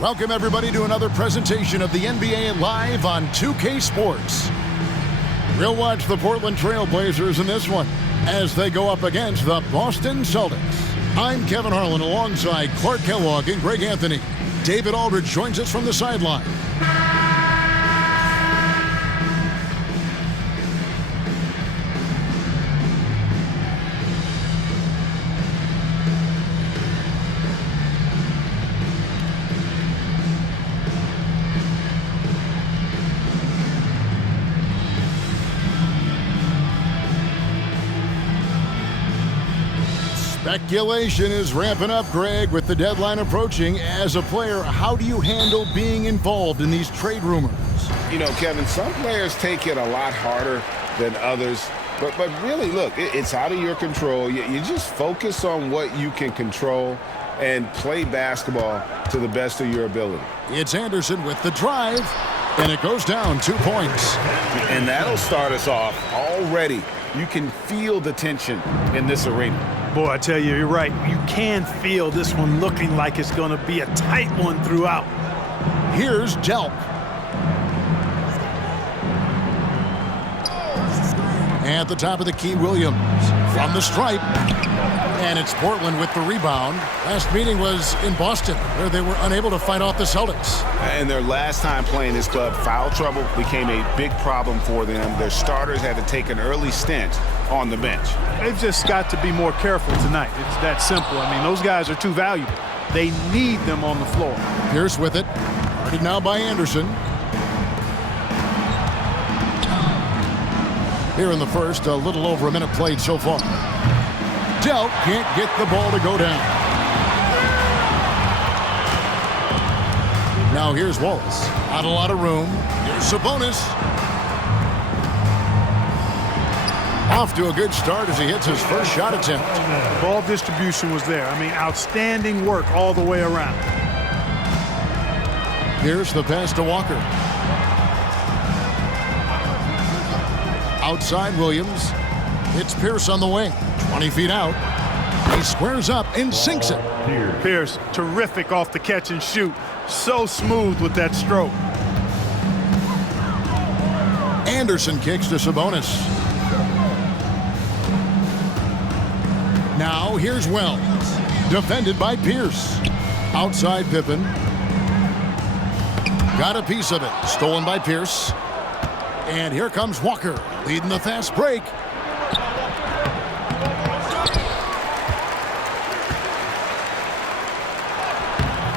Welcome, everybody, to another presentation of the NBA Live on 2K Sports. We'll watch the Portland Trail Blazers in this one as they go up against the Boston Celtics. I'm Kevin Harlan alongside Clark Kellogg and Greg Anthony. David Aldridge joins us from the sideline. Speculation is ramping up, Greg, with the deadline approaching. As a player, how do you handle being involved in these trade rumors? You know, Kevin, some players take it a lot harder than others. But really, look, it's out of your control. You just focus on what you can control and play basketball to the best of your ability. It's Anderson with the drive, and it goes down 2 points. And that'll start us off already. You can feel the tension in this arena. Boy, I tell you, you're right. You can feel this one looking like it's going to be a tight one throughout. Here's Delp. At the top of the key, Williams from the stripe. And it's Portland with the rebound. Last meeting was in Boston, where they were unable to fight off the Celtics. And their last time playing this club, foul trouble became a big problem for them. Their starters had to take an early stint on the bench. They've just got to be more careful tonight. It's that simple. I mean, those guys are too valuable. They need them on the floor. Pierce with it. Guarded now by Anderson. Here in the first, a little over a minute played so far. Delp can't get the ball to go down. Now here's Wallace. Not a lot of room. Here's Sabonis. Off to a good start as he hits his first shot attempt. Ball distribution was there. I mean, outstanding work all the way around. Here's the pass to Walker. Outside Williams. It's Pierce on the wing. 20 feet out. He squares up and sinks it. Pierce, terrific off the catch and shoot. So smooth with that stroke. Anderson kicks to Sabonis. Now here's Wells. Defended by Pierce. Outside Pippen. Got a piece of it. Stolen by Pierce. And here comes Walker, leading the fast break.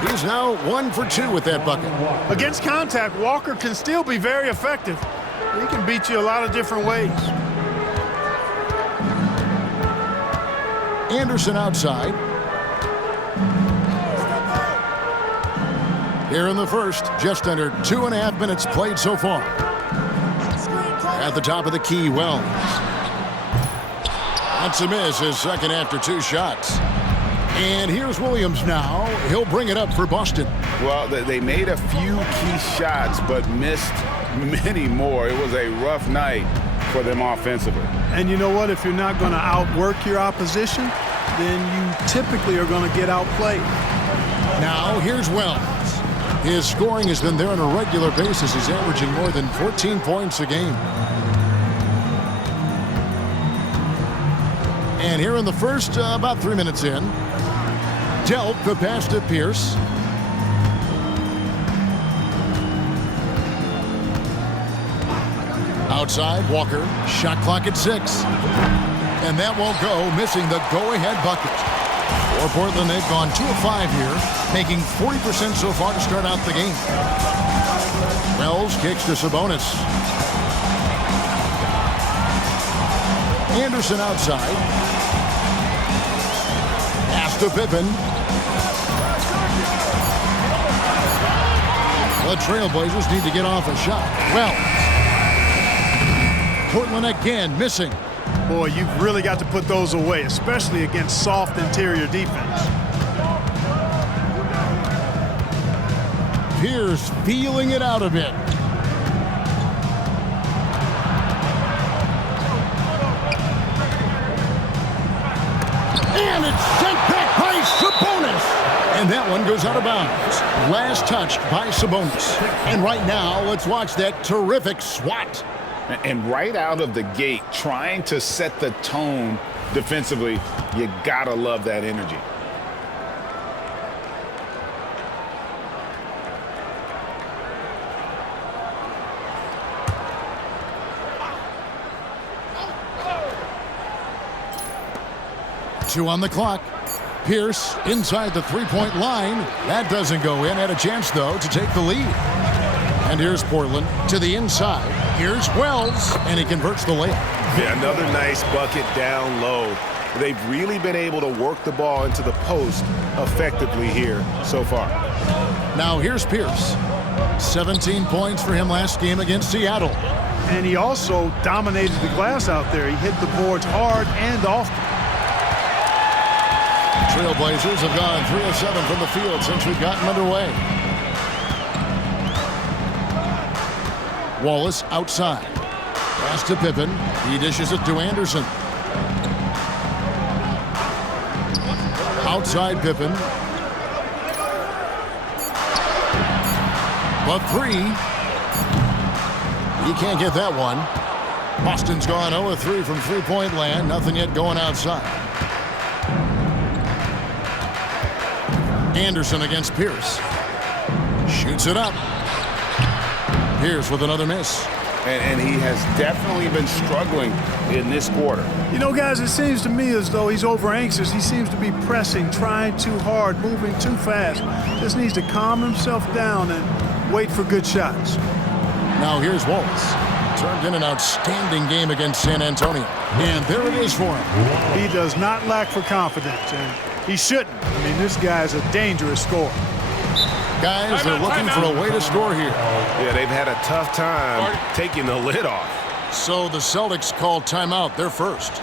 He's now 1 for 2 with that bucket. Against contact, Walker can still be very effective. He can beat you a lot of different ways. Anderson outside. Here in the first, just under 2.5 minutes played so far. At the top of the key, Wells. That's a miss, his second after 2 shots. And here's Williams now. He'll bring it up for Boston. Well, they made a few key shots, but missed many more. It was a rough night for them offensively. And you know what? If you're not going to outwork your opposition, then you typically are going to get outplayed. Now here's Wells. His scoring has been there on a regular basis. He's averaging more than 14 points a game. And here in the first, about 3 minutes in, Delp the pass to Pierce. Outside, Walker. Shot clock at 6. And that won't go, missing the go-ahead bucket. For Portland, they've gone 2 of 5 here, making 40% so far to start out the game. Wells kicks to Sabonis. Anderson outside. Pass to Pippen. The Trailblazers need to get off a shot. Well, Portland again missing. Boy, you've really got to put those away, especially against soft interior defense. Pierce feeling it out a bit. And it's sent back by Sabonis. Sabonis. And that one goes out of bounds. Last touched by Sabonis. And right now, let's watch that terrific swat. And right out of the gate, trying to set the tone defensively, you gotta love that energy. Two on the clock. Pierce inside the three-point line. That doesn't go in. Had a chance, though, to take the lead. And here's Portland to the inside. Here's Wells, and he converts the layup. Yeah, another nice bucket down low. They've really been able to work the ball into the post effectively here so far. Now here's Pierce. 17 points for him last game against Seattle. And he also dominated the glass out there. He hit the boards hard and often. Trailblazers have gone 3 of 7 from the field since we've gotten underway. Wallace outside. Pass to Pippen. He dishes it to Anderson. Outside Pippen. The three. He can't get that one. Boston's gone 0 of 3 from three-point land. Nothing yet going outside. Anderson against Pierce. Shoots it up. Pierce with another miss. And he has definitely been struggling in this quarter. You know, guys, it seems to me as though he's over-anxious. He seems to be pressing, trying too hard, moving too fast. Just needs to calm himself down and wait for good shots. Now here's Wallace. Turned in an outstanding game against San Antonio. And there it is for him. He does not lack for confidence, and he shouldn't. I mean, this guy's a dangerous scorer. Guys, they're looking for a way to score here. Yeah, they've had a tough time taking the lid off. So the Celtics call timeout. They're first.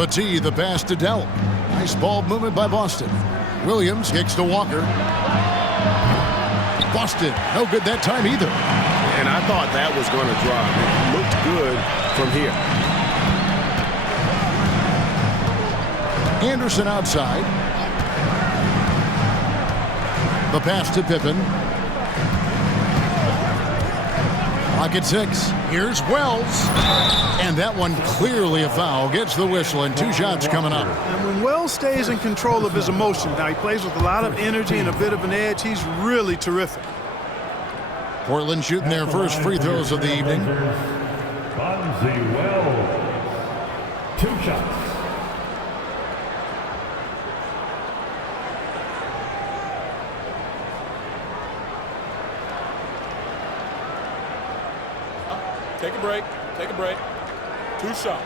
Petit, the pass to Dell. Nice ball movement by Boston. Williams kicks to Walker. Boston, no good that time either. And I thought that was going to drop. It looked good from here. Anderson outside. The pass to Pippen. Clock at 6. Here's Wells. And that one clearly a foul. Gets the whistle and 2 shots coming up. And when Wells stays in control of his emotions, now he plays with a lot of energy and a bit of an edge, he's really terrific. Portland shooting their first free throws of the evening. Bonzi Wells. 2 shots. Take a break. Take a break. 2 shots.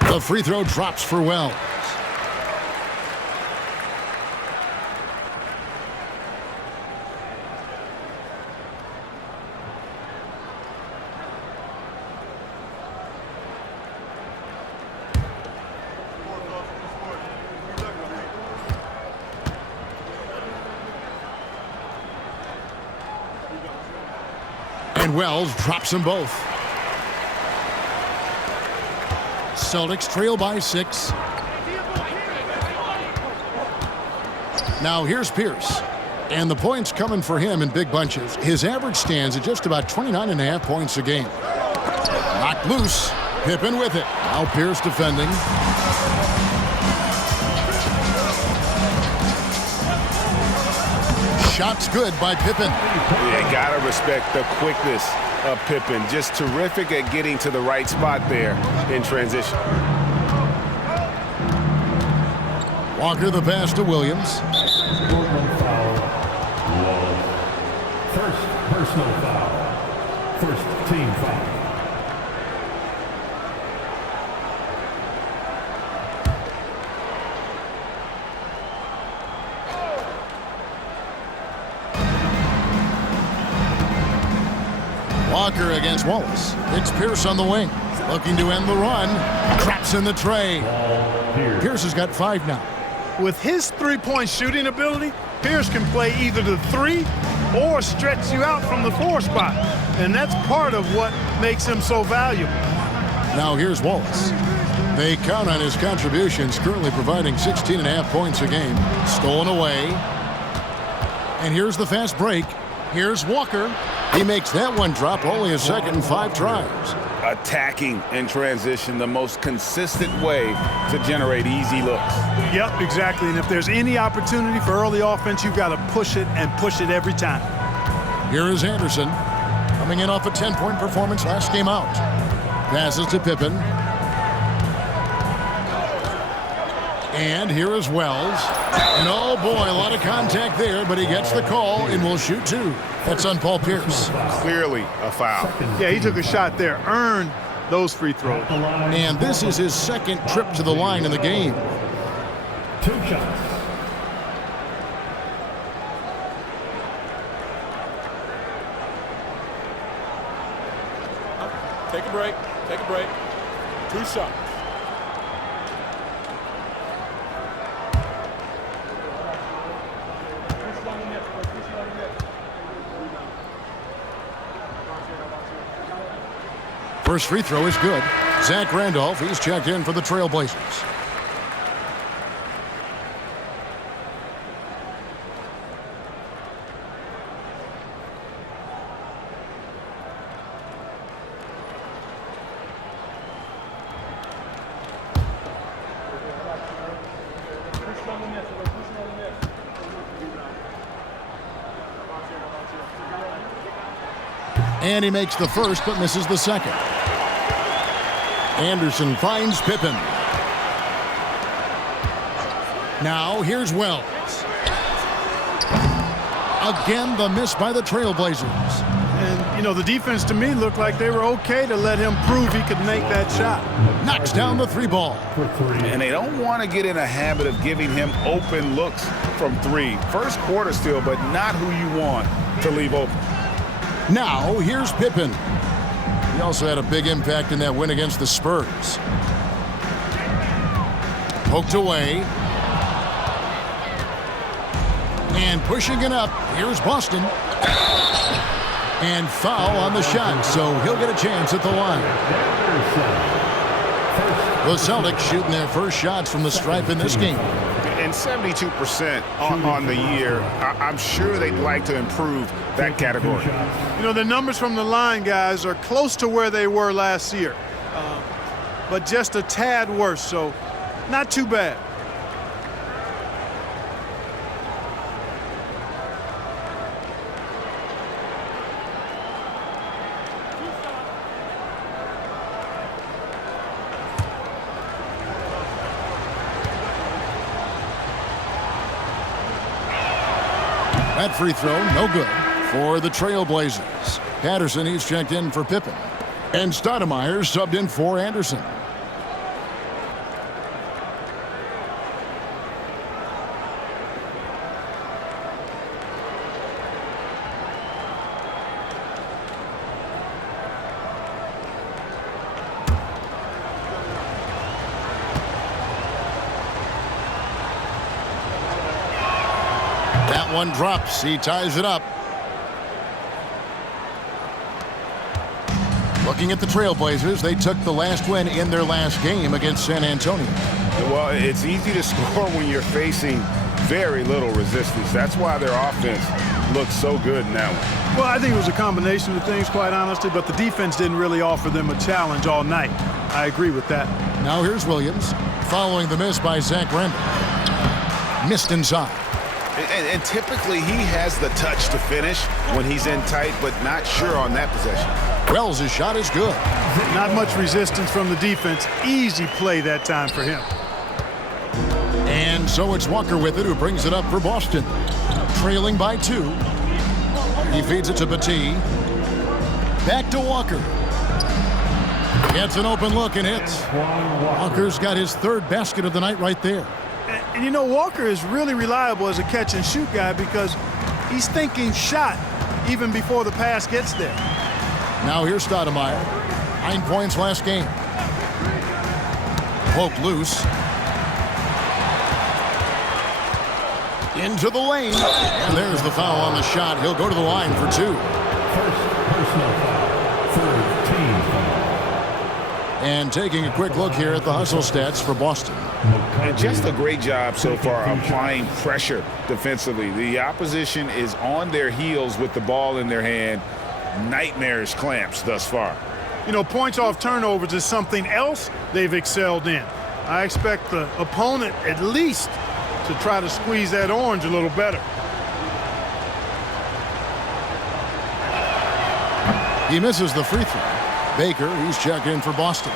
The free throw drops for Wells. And Wells drops them both. Celtics trail by 6. Now here's Pierce. And the points coming for him in big bunches. His average stands at just about 29.5 points a game. Knocked loose. Pippen with it. Now Pierce defending. Shots good by Pippen. You gotta respect the quickness of Pippen. Just terrific at getting to the right spot there in transition. Walker the pass to Williams. First personal foul. First team foul. Walker against Wallace. It's Pierce on the wing. Looking to end the run. Traps in the tray. Pierce has got 5 now. With his three-point shooting ability, Pierce can play either the 3 or stretch you out from the 4 spot. And that's part of what makes him so valuable. Now here's Wallace. They count on his contributions, currently providing 16.5 points a game. Stolen away. And here's the fast break. Here's Walker. He makes that one drop, only a second and 5 tries. Attacking in transition, the most consistent way to generate easy looks. Yep, exactly. And if there's any opportunity for early offense, you've got to push it and push it every time. Here is Anderson, coming in off a 10-point performance last game out. Passes to Pippen. And here is Wells. And oh boy, a lot of contact there, but he gets the call and will shoot 2. That's on Paul Pierce. Clearly a foul. Yeah, he took a shot there, earned those free throws. And this is his second trip to the line in the game. 2 shots. Take a break. Take a break. 2 shots. First free throw is good. Zach Randolph, he's checked in for the Trailblazers. And he makes the first, but misses the second. Anderson finds Pippen. Now here's Wells. Again, the miss by the Trailblazers. And, you know, the defense to me looked like they were okay to let him prove he could make that shot. Knocks down the 3 ball. And they don't want to get in a habit of giving him open looks from 3. First quarter still, but not who you want to leave open. Now here's Pippen. He also had a big impact in that win against the Spurs. Poked away. And pushing it up. Here's Boston. And foul on the shot, so he'll get a chance at the line. The Celtics shooting their first shots from the stripe in this game. And 72% on the year. I'm sure they'd like to improve that category. You know, the numbers from the line, guys, are close to where they were last year. But just a tad worse, so not too bad. That free throw, no good for the Trailblazers. Patterson, he's checked in for Pippen. And Stoudemire subbed in for Anderson. That one drops. He ties it up. Looking at the Trailblazers, they took the last win in their last game against San Antonio. Well, it's easy to score when you're facing very little resistance. That's why their offense looks so good in that one. Well, I think it was a combination of things, quite honestly, but the defense didn't really offer them a challenge all night. I agree with that. Now here's Williams, following the miss by Zach Randolph. Missed inside. And typically he has the touch to finish when he's in tight, but not sure on that possession. Wells' shot is good. Not much resistance from the defense. Easy play that time for him. And so it's Walker with it, who brings it up for Boston. Trailing by 2. He feeds it to Petit. Back to Walker. Gets an open look and hits. Walker's got his third basket of the night right there. And you know, Walker is really reliable as a catch-and-shoot guy because he's thinking shot even before the pass gets there. Now here's Stoudemire. 9 points last game. Poked loose. Into the lane. And there's the foul on the shot. He'll go to the line for 2. First personal foul. Third team foul. And taking a quick look here at the hustle stats for Boston. And just a great job so far applying pressure defensively. The opposition is on their heels with the ball in their hand. Nightmarish clamps thus far. You know, points off turnovers is something else they've excelled in. I expect the opponent at least to try to squeeze that orange a little better. He misses the free throw. Baker, he's checked in for Boston.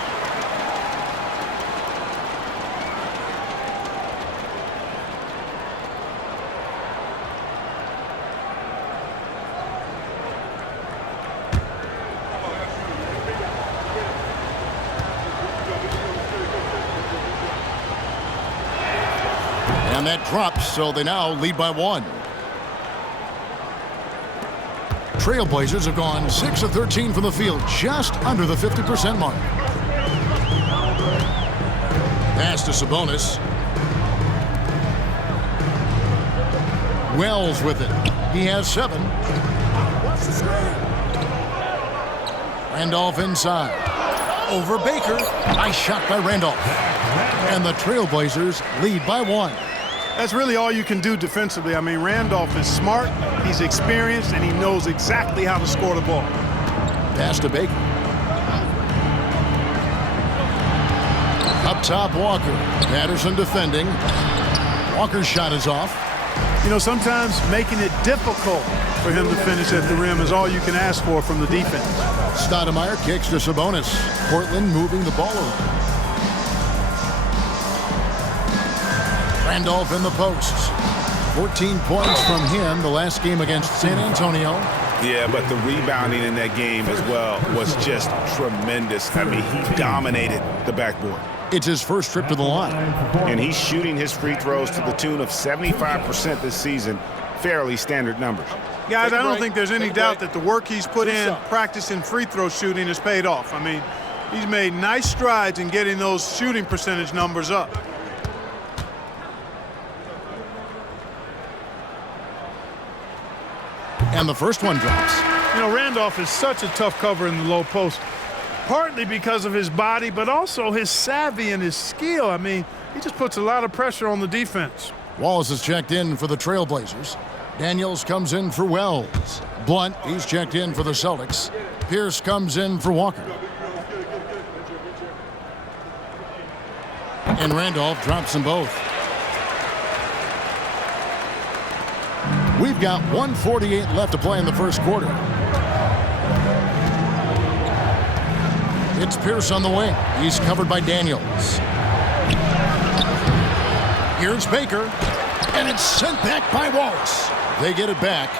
And that drops, so they now lead by 1. Trailblazers have gone 6 of 13 from the field, just under the 50% mark. Pass to Sabonis. Wells with it. He has 7. Randolph inside. Over Baker. Nice shot by Randolph. And the Trailblazers lead by 1. That's really all you can do defensively. I mean, Randolph is smart, he's experienced, and he knows exactly how to score the ball. Pass to Baker. Up top, Walker. Patterson defending. Walker's shot is off. You know, sometimes making it difficult for him to finish at the rim is all you can ask for from the defense. Stoudemire kicks to Sabonis. Portland moving the ball around. Randolph in the posts. 14 points from him the last game against San Antonio. Yeah, but the rebounding in that game as well was just tremendous. I mean, he dominated the backboard. It's his first trip to the line. And he's shooting his free throws to the tune of 75% this season. Fairly standard numbers. Guys, I don't think there's any doubt that the work he's put in practicing free throw shooting has paid off. I mean, he's made nice strides in getting those shooting percentage numbers up. And the first one drops. You know, Randolph is such a tough cover in the low post. Partly because of his body, but also his savvy and his skill. I mean, he just puts a lot of pressure on the defense. Wallace is checked in for the Trailblazers. Daniels comes in for Wells. Blunt, he's checked in for the Celtics. Pierce comes in for Walker. And Randolph drops them both. We've got 1:48 left to play in the first quarter. It's Pierce on the wing. He's covered by Daniels. Here's Baker. And it's sent back by Wallace. They get it back.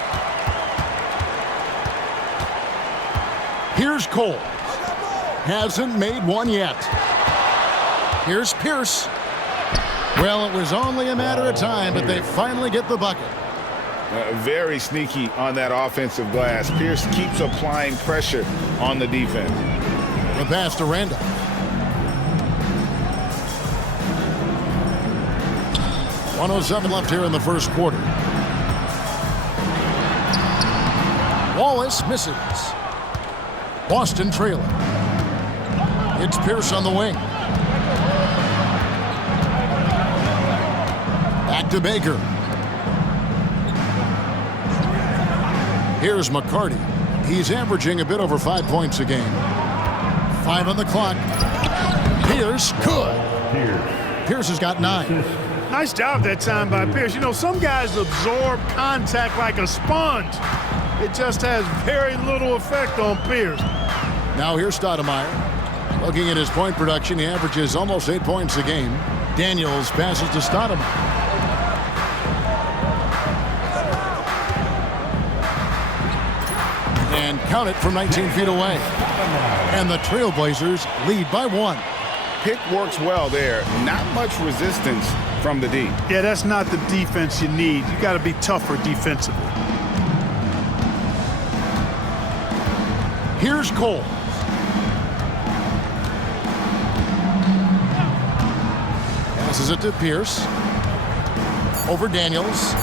Here's Cole. Hasn't made one yet. Here's Pierce. Well, it was only a matter of time, but they finally get the bucket. Very sneaky on that offensive glass. Pierce keeps applying pressure on the defense. The pass to Randolph. .107 left here in the first quarter. Wallace misses. Boston trailing. It's Pierce on the wing. Back to Baker. Here's McCarty. He's averaging a bit over 5 points a game. 5 on the clock. Pierce, good. Pierce has got 9. Nice job that time by Pierce. You know, some guys absorb contact like a sponge. It just has very little effect on Pierce. Now here's Stoudemire. Looking at his point production, he averages almost 8 points a game. Daniels passes to Stoudemire. And count it from 19 feet away. And the Trailblazers lead by 1. Pick works well there. Not much resistance from the D. Yeah, that's not the defense you need. You got to be tougher defensively. Here's Cole. Passes it to Pierce. Over Daniels.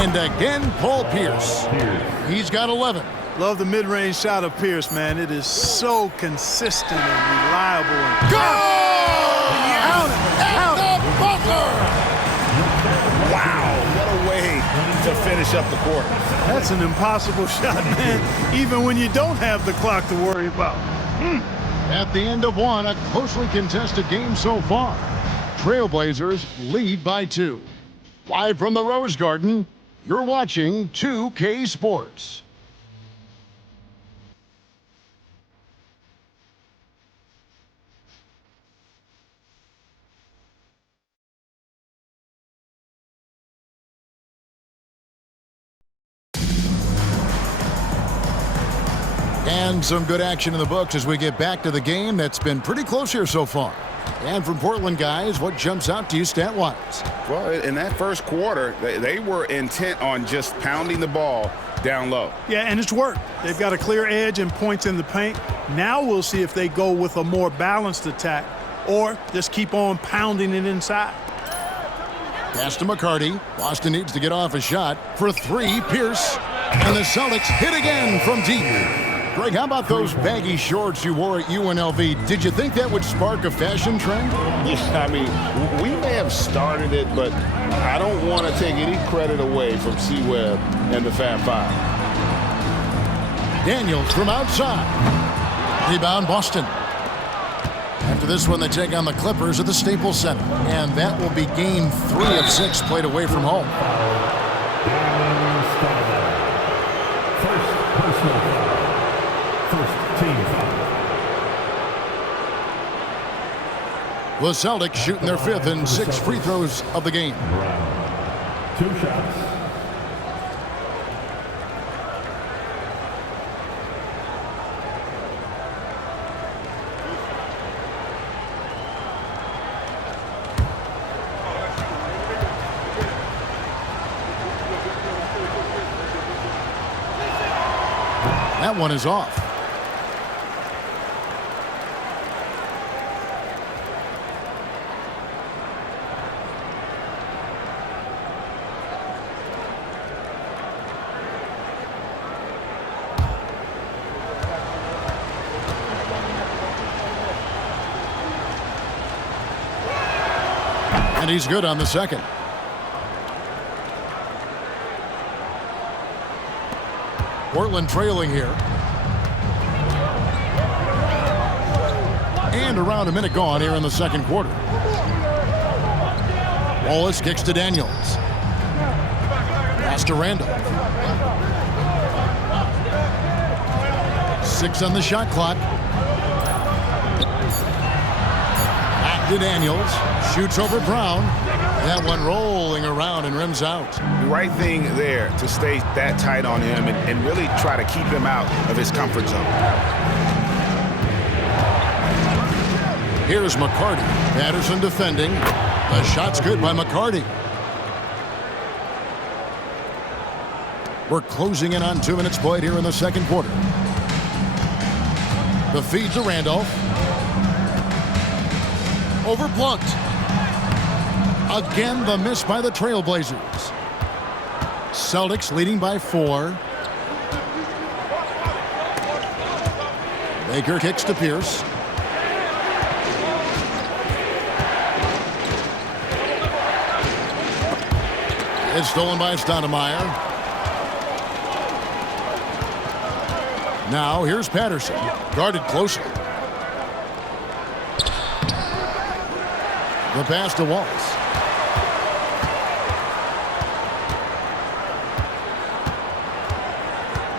And again, Paul Pierce. He's got 11. Love the mid-range shot of Pierce, man. It is so consistent and reliable. And Go! At the buzzer! Wow, what a way to finish up the court. That's an impossible shot, man, even when you don't have the clock to worry about. At the end of one, a closely contested game so far. Trailblazers lead by 2. Live from the Rose Garden, you're watching 2K Sports. And some good action in the books as we get back to the game that's been pretty close here so far. And from Portland, guys, what jumps out to you stat-wise? Well, in that first quarter, they were intent on just pounding the ball down low. Yeah, and it's worked. They've got a clear edge and points in the paint. Now we'll see if they go with a more balanced attack or just keep on pounding it inside. Pass to McCarty. Boston needs to get off a shot. For 3, Pierce. And the Celtics hit again from deep. Greg, how about those baggy shorts you wore at UNLV? Did you think that would spark a fashion trend? Yeah, I mean, we may have started it, but I don't want to take any credit away from C-Webb and the Fab Five. Daniels from outside. Rebound, Boston. After this one, they take on the Clippers at the Staples Center. And that will be game 3 of 6 played away from home. First personal foul. First team foul. The Celtics shooting their 5th and 6th free throws of the game. Brown. 2 shots. That one is off. And he's good on the second. Portland trailing here. And around a minute gone here in the second quarter. Wallace kicks to Daniels. Pass to Randall. 6 on the shot clock. Back to Daniels. Shoots over Brown. That one rolling around and rims out. The right thing there to stay that tight on him and really try to keep him out of his comfort zone. Here's McCarty. Patterson defending. The shot's good by McCarty. We're closing in on 2 minutes played here in the second quarter. The feed to Randolph. Over Blunt. Again, the miss by the Trailblazers. Celtics leading by 4. Baker kicks to Pierce. It's stolen by Stoudemire. Now here's Patterson, guarded closely. The pass to Wallace.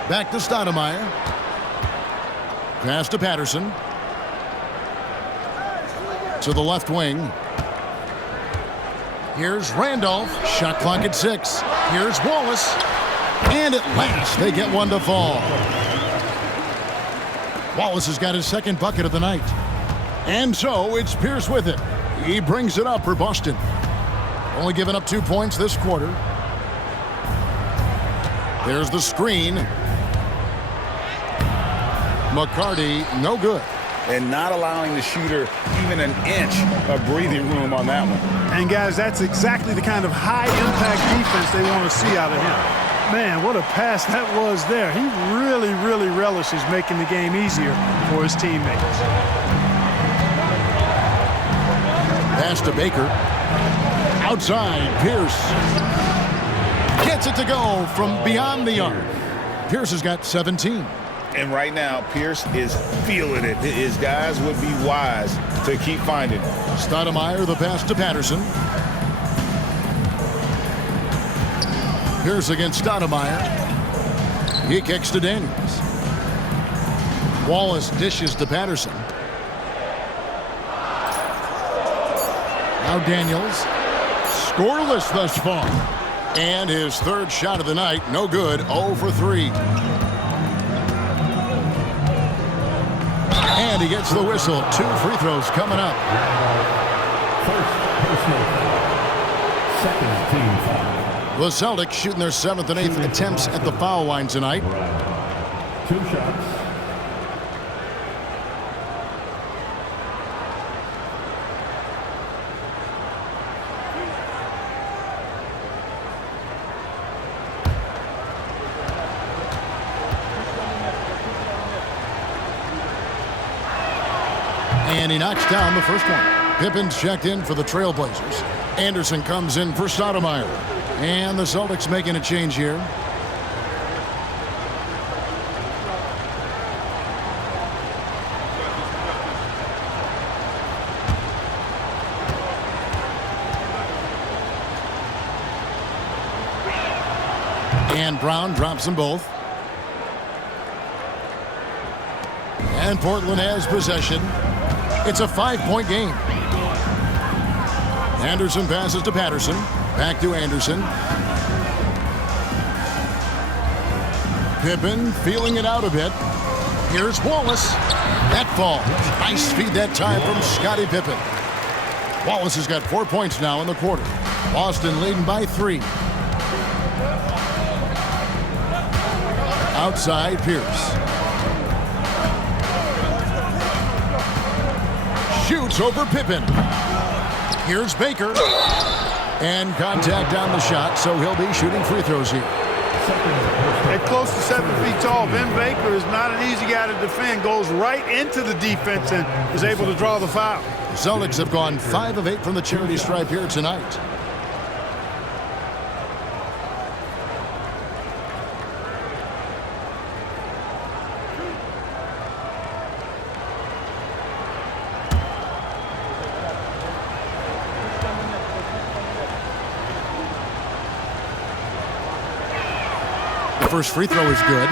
Back to Stoudemire. Pass to Patterson. To the left wing. Here's Randolph. Shot clock at 6. Here's Wallace. And at last, they get one to fall. Wallace has got his second bucket of the night. And so it's Pierce with it. He brings it up for Boston. Only giving up 2 points this quarter. There's the screen. McCarty, no good. And not allowing the shooter even an inch of breathing room on that one. And guys, that's exactly the kind of high-impact defense they want to see out of him. Man, what a pass that was there. He really, really relishes making the game easier for his teammates. Pass to Baker. Outside, Pierce. Gets it to go from beyond the arc. Pierce has got 17. And right now, Pierce is feeling it. His guys would be wise to keep finding him. Stoudemire, the pass to Patterson. Pierce against Stoudemire. He kicks to Daniels. Wallace dishes to Patterson. Now Daniels. Scoreless thus far. And his third shot of the night, no good, 0 for 3. And he gets the whistle. 2 free throws coming up. First personal foul. Second team foul. The Celtics shooting their 7th and 8th attempts at the foul line tonight. 2 shots. And he knocks down the first one. Pippen's checked in for the Trailblazers. Anderson comes in for Stoudemire. And the Celtics making a change here. And Brown drops them both. And Portland has possession. It's a 5-point game. Anderson passes to Patterson. Back to Anderson. Pippen feeling it out a bit. Here's Wallace. That falls. Nice feed that time from Scottie Pippen. Wallace has got 4 points now in the quarter. Boston leading by 3. Outside, Pierce. Shoots over Pippen. Here's Baker. And contact on the shot, so he'll be shooting free throws here. At close to 7 feet tall, Ben Baker is not an easy guy to defend. Goes right into the defense and is able to draw the foul. Celtics have gone 5 of 8 from the charity stripe here tonight. The first free throw is good.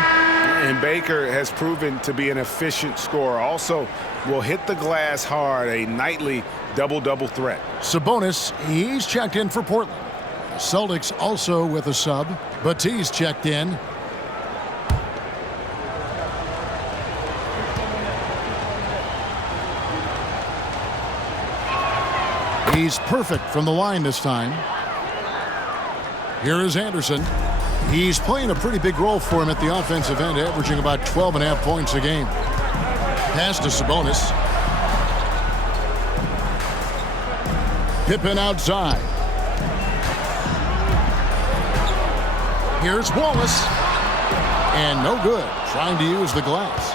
And Baker has proven to be an efficient scorer. Also will hit the glass hard, a nightly double-double threat. Sabonis, he's checked in for Portland. The Celtics also with a sub. Batiste checked in. He's perfect from the line this time. Here is Anderson. He's playing a pretty big role for him at the offensive end, averaging about 12.5 points a game. Pass to Sabonis. Pippen outside. Here's Wallace. And no good. Trying to use the glass.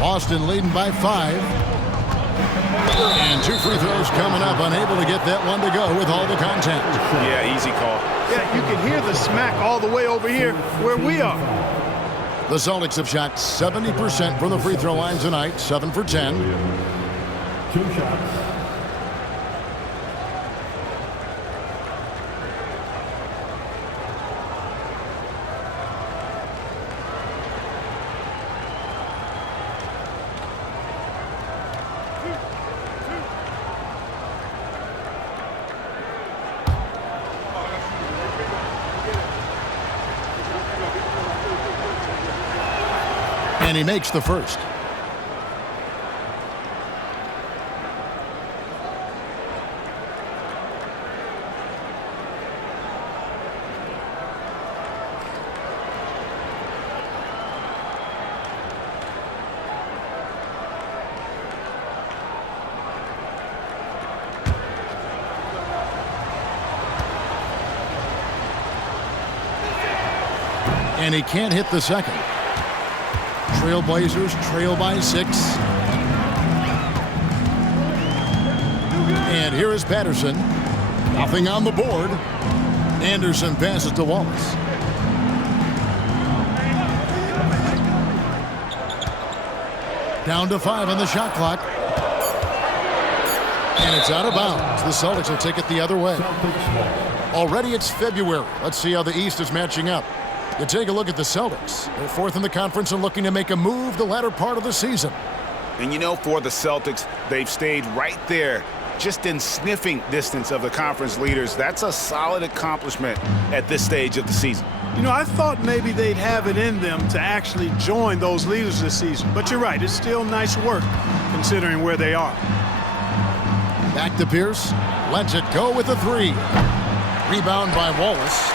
Boston leading by 5. And 2 free throws coming up. Unable to get that one to go with all the contact. Yeah, easy call. Yeah, you can hear the smack all the way over here where we are. The Celtics have shot 70% from the free throw line tonight, 7 for 10. 2 shots. And he makes the first. And he can't hit the second. Trailblazers trail by 6. And here is Patterson. Nothing on the board. Anderson passes to Wallace. Down to 5 on the shot clock. And it's out of bounds. The Celtics will take it the other way. Already it's February. Let's see how the East is matching up. You take a look at the Celtics. They're 4th in the conference and looking to make a move the latter part of the season. And you know, for the Celtics, they've stayed right there, just in sniffing distance of the conference leaders. That's a solid accomplishment at this stage of the season. You know, I thought maybe they'd have it in them to actually join those leaders this season. But you're right, it's still nice work considering where they are. Back to Pierce. Lets it go with a 3. Rebound by Wallace.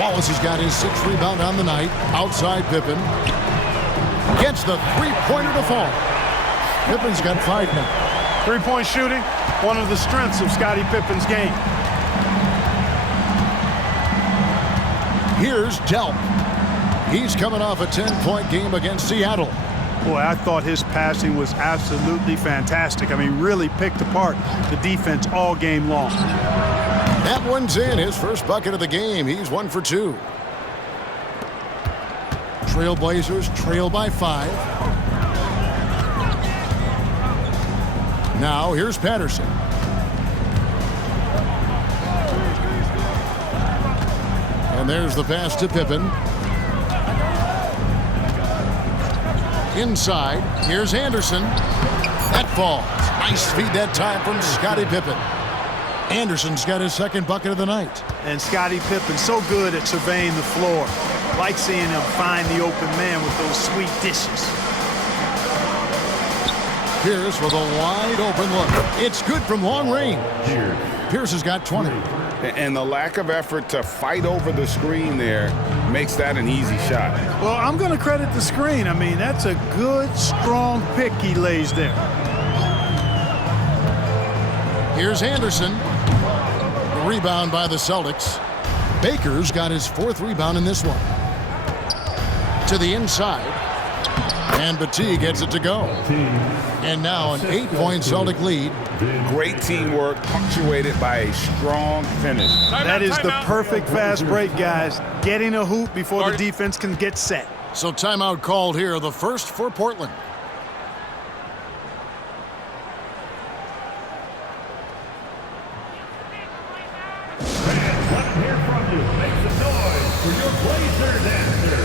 Wallace has got his 6th rebound on the night. Outside Pippen. Gets the 3-pointer to fall. Pippen's got 5 now. 3-point shooting, one of the strengths of Scottie Pippen's game. Here's Delp. He's coming off a 10-point game against Seattle. Boy, I thought his passing was absolutely fantastic. I mean, really picked apart the defense all game long. That one's in. His first bucket of the game. He's 1 for 2. Trailblazers trail by 5. Now here's Patterson. And there's the pass to Pippen. Inside, here's Anderson. That falls. Nice feed that time from Scottie Pippen. Anderson's got his 2nd bucket of the night. And Scottie Pippen so good at surveying the floor. Like seeing him find the open man with those sweet dishes. Pierce with a wide open look. It's good from long range. Pierce has got 20. And the lack of effort to fight over the screen there makes that an easy shot. Well, I'm going to credit the screen. I mean, that's a good, strong pick he lays there. Here's Anderson. The rebound by the Celtics. Baker's got his 4th rebound in this one. To the inside. And Batiste gets it to go. And now an 8-point Celtic lead. Great teamwork punctuated by a strong finish. That is the perfect fast break, guys. Getting a hoop before the defense can get set. So timeout called here, the first for Portland. Fans, let them hear from you. Make some noise for your Blazers answer.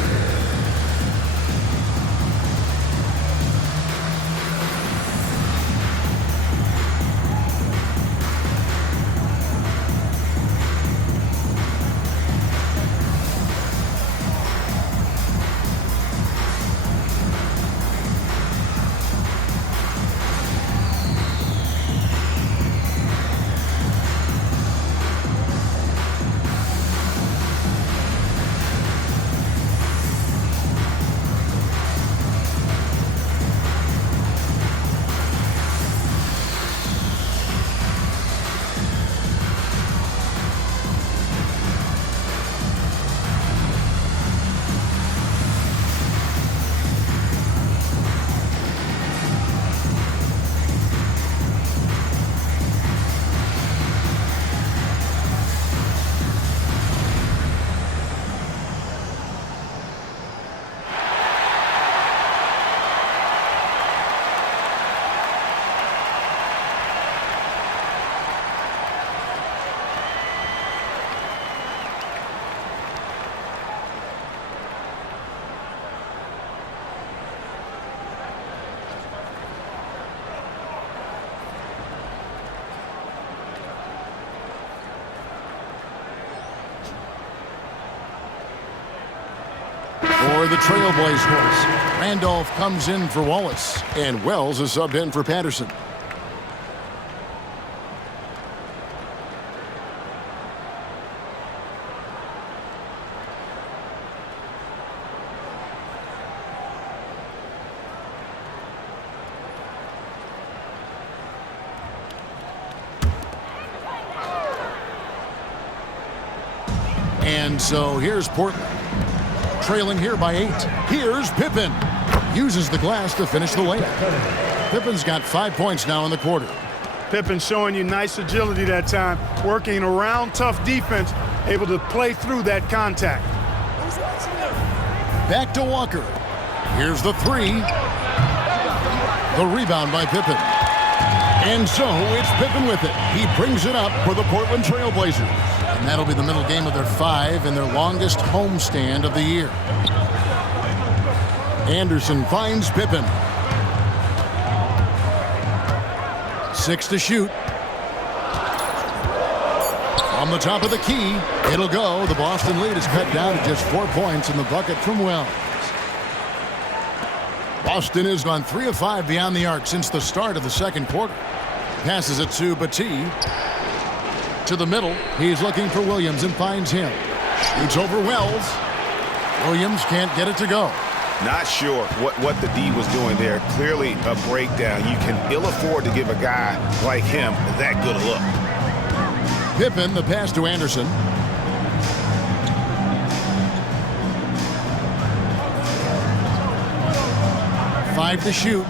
For the Trailblazers, Randolph comes in for Wallace, and Wells is subbed in for Patterson. And so here's Portland, trailing here by 8. Here's Pippen. Uses the glass to finish the layup. Pippen's got 5 points now in the quarter. Pippen showing you nice agility that time, working around tough defense, able to play through that contact. Back to Walker. Here's the 3. The rebound by Pippen. And so it's Pippen with it. He brings it up for the Portland Trailblazers. And that'll be the middle game of their 5 and their longest homestand of the year. Anderson finds Pippen. 6 to shoot. On the top of the key, it'll go. The Boston lead is cut down to just 4 points in the bucket from Wells. Boston has gone 3 of 5 beyond the arc since the start of the second quarter. Passes it to Battie. To the middle, he's looking for Williams and finds him. Shoots over Wells. Williams can't get it to go. Not sure what the D was doing there. Clearly a breakdown. You can ill afford to give a guy like him that good a look. Pippen, the pass to Anderson. Five to shoot.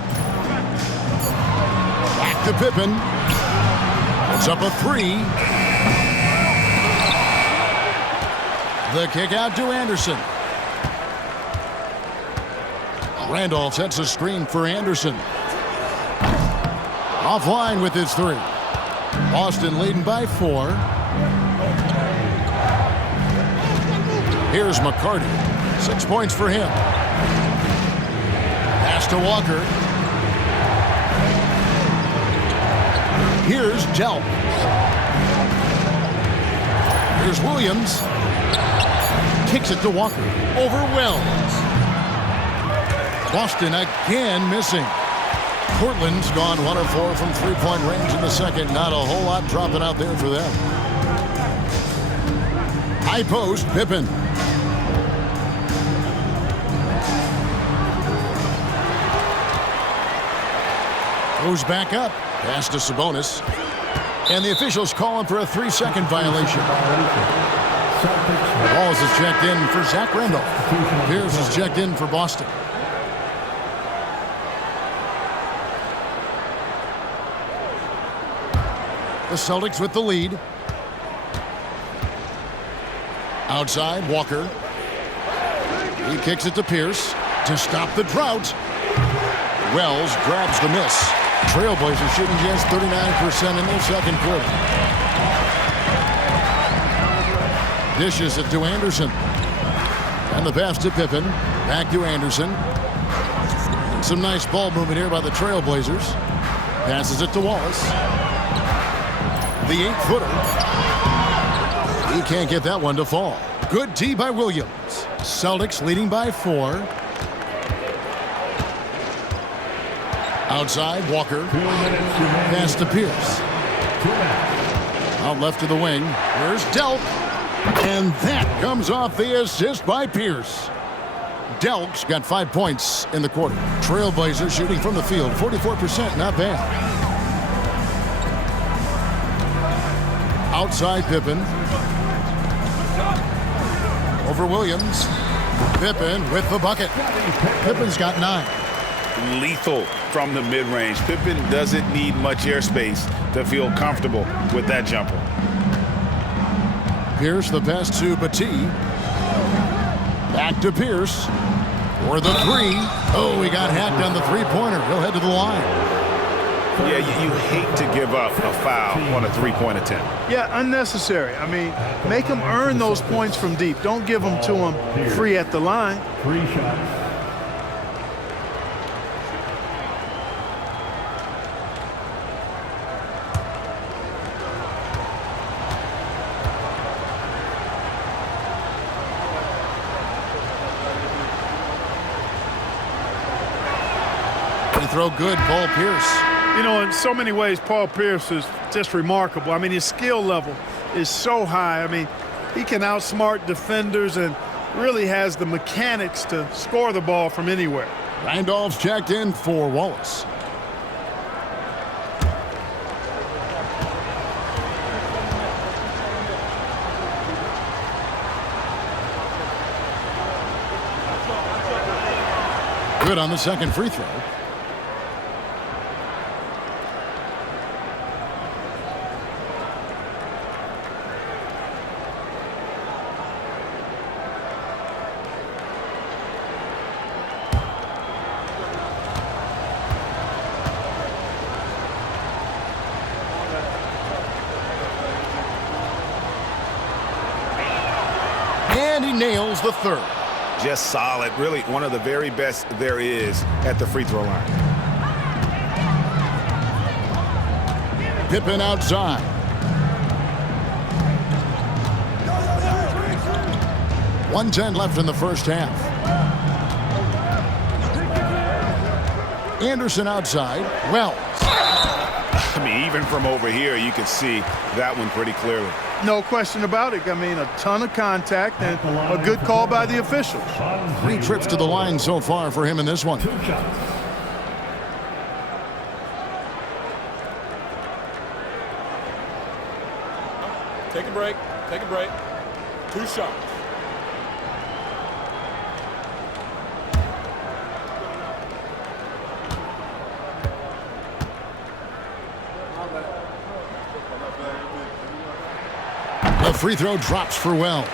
Back to Pippen. It's up a 3. The kick out to Anderson. Randolph sets a screen for Anderson. Offline with his 3. Boston leading by 4. Here's McCarty. 6 points for him. Pass to Walker. Here's Delp. Here's Williams. Kicks it to Walker. Over Wells. Boston again missing. Portland's gone 1 of 4 from three-point range in the second. Not a whole lot dropping out there for them. High post, Pippen. Goes back up. Pass to Sabonis. And the officials calling for a 3-second violation. Walls is checked in for Zach Randolph. Pierce is checked in for Boston. The Celtics with the lead. Outside, Walker. He kicks it to Pierce to stop the drought. Wells grabs the miss. Trailblazers shooting just 39% in the second quarter. Dishes it to Anderson. And the pass to Pippen. Back to Anderson. Some nice ball movement here by the Trailblazers. Passes it to Wallace. The 8-footer. He can't get that one to fall. Good D by Williams. Celtics leading by 4. Outside, Walker. Pass to Pierce. Out left to the wing. Here's Delk. And that comes off the assist by Pierce. Delk's got 5 points in the quarter. Trailblazers shooting from the field, 44%, not bad. Outside Pippen. Over Williams. Pippen with the bucket. Pippen's got 9. Lethal from the mid-range. Pippen doesn't need much airspace to feel comfortable with that jumper. Pierce, the pass to Battie. Back to Pierce. For the 3. Oh, he got hacked on the three-pointer. He'll head to the line. Yeah, you hate to give up a foul on a three-point attempt. Yeah, unnecessary. I mean, make them earn those points from deep. Don't give them to them free at the line. 3 shots. Throw good, Paul Pierce. You know, in so many ways, Paul Pierce is just remarkable. I mean, his skill level is so high. I mean, he can outsmart defenders and really has the mechanics to score the ball from anywhere. Randolph's checked in for Wallace. Good on the second free throw. And he nails the third. Just solid. Really one of the very best there is at the free throw line. Pippen outside. .110 left in the first half. Anderson outside. Wells. I mean, even from over here, you can see that one pretty clearly. No question about it. I mean, a ton of contact and a good call by the officials. 3 trips to the line so far for him in this one. 2 shots. Take a break. Take a break. 2 shots. The free throw drops for Wells.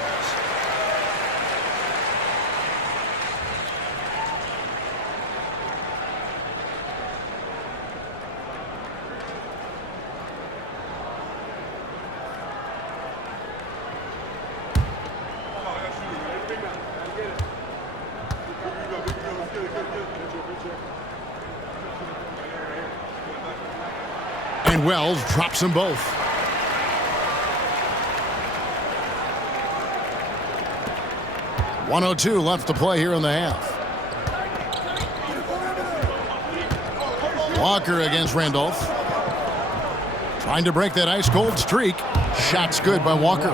And Wells drops them both. .102 left to play here in the half. Walker against Randolph. Trying to break that ice-cold streak. Shot's good by Walker.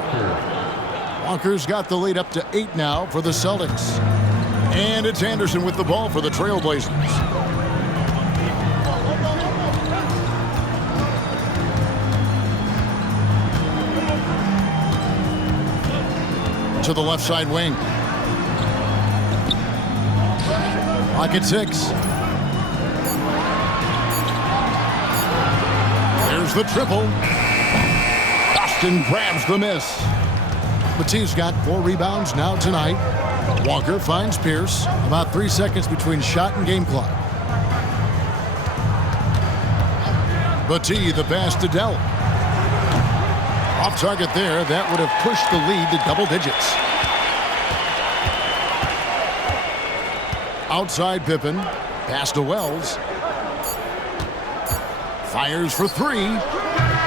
Walker's got the lead up to 8 now for the Celtics. And it's Anderson with the ball for the Trailblazers. To the left side wing. Clock at 6. There's the triple. Boston grabs the miss. Matisse got 4 rebounds now tonight. Walker finds Pierce. About 3 seconds between shot and game clock. Matisse, the pass to Dell. Off target there. That would have pushed the lead to double digits. Outside Pippen. Pass to Wells. Fires for 3.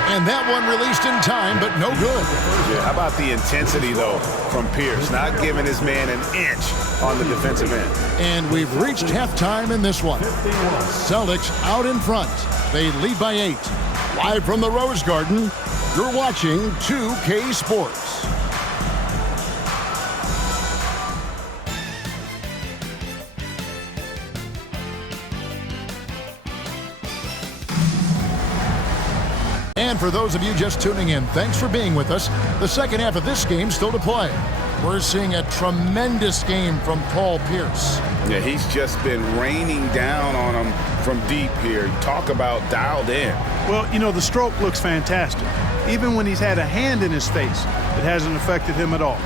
And that one released in time, but no good. Yeah, how about the intensity, though, from Pierce? Not giving his man an inch on the defensive end. And we've reached halftime in this one. Celtics out in front. They lead by 8. Live from the Rose Garden, you're watching 2K Sports. And for those of you just tuning in, thanks for being with us. The second half of this game still to play. We're seeing a tremendous game from Paul Pierce. Yeah, he's just been raining down on him from deep here. Talk about dialed in. Well, you know, the stroke looks fantastic. Even when he's had a hand in his face, it hasn't affected him at all.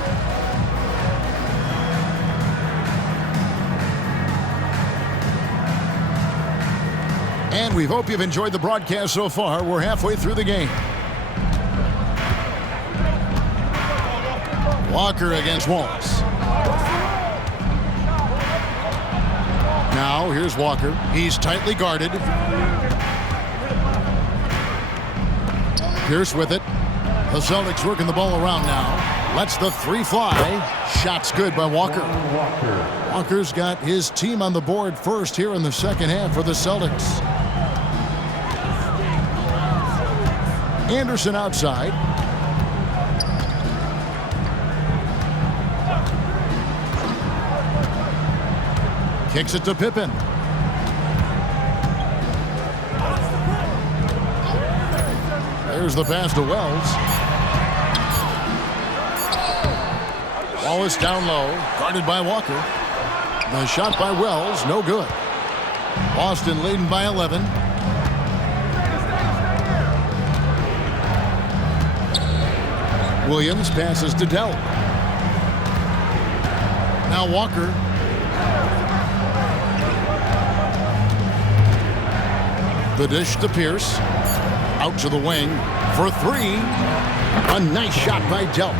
And we hope you've enjoyed the broadcast so far. We're halfway through the game. Walker against Wallace. Now here's Walker. He's tightly guarded. Pierce with it. The Celtics working the ball around now. Lets the 3 fly. Shot's good by Walker. Walker's got his team on the board first here in the second half for the Celtics. Anderson outside. Kicks it to Pippen. There's the pass to Wells. Wallace down low, guarded by Walker. The shot by Wells, no good. Boston leading by 11. Williams passes to Dell. Now Walker. The dish to Pierce. Out to the wing for 3. A nice shot by Dell.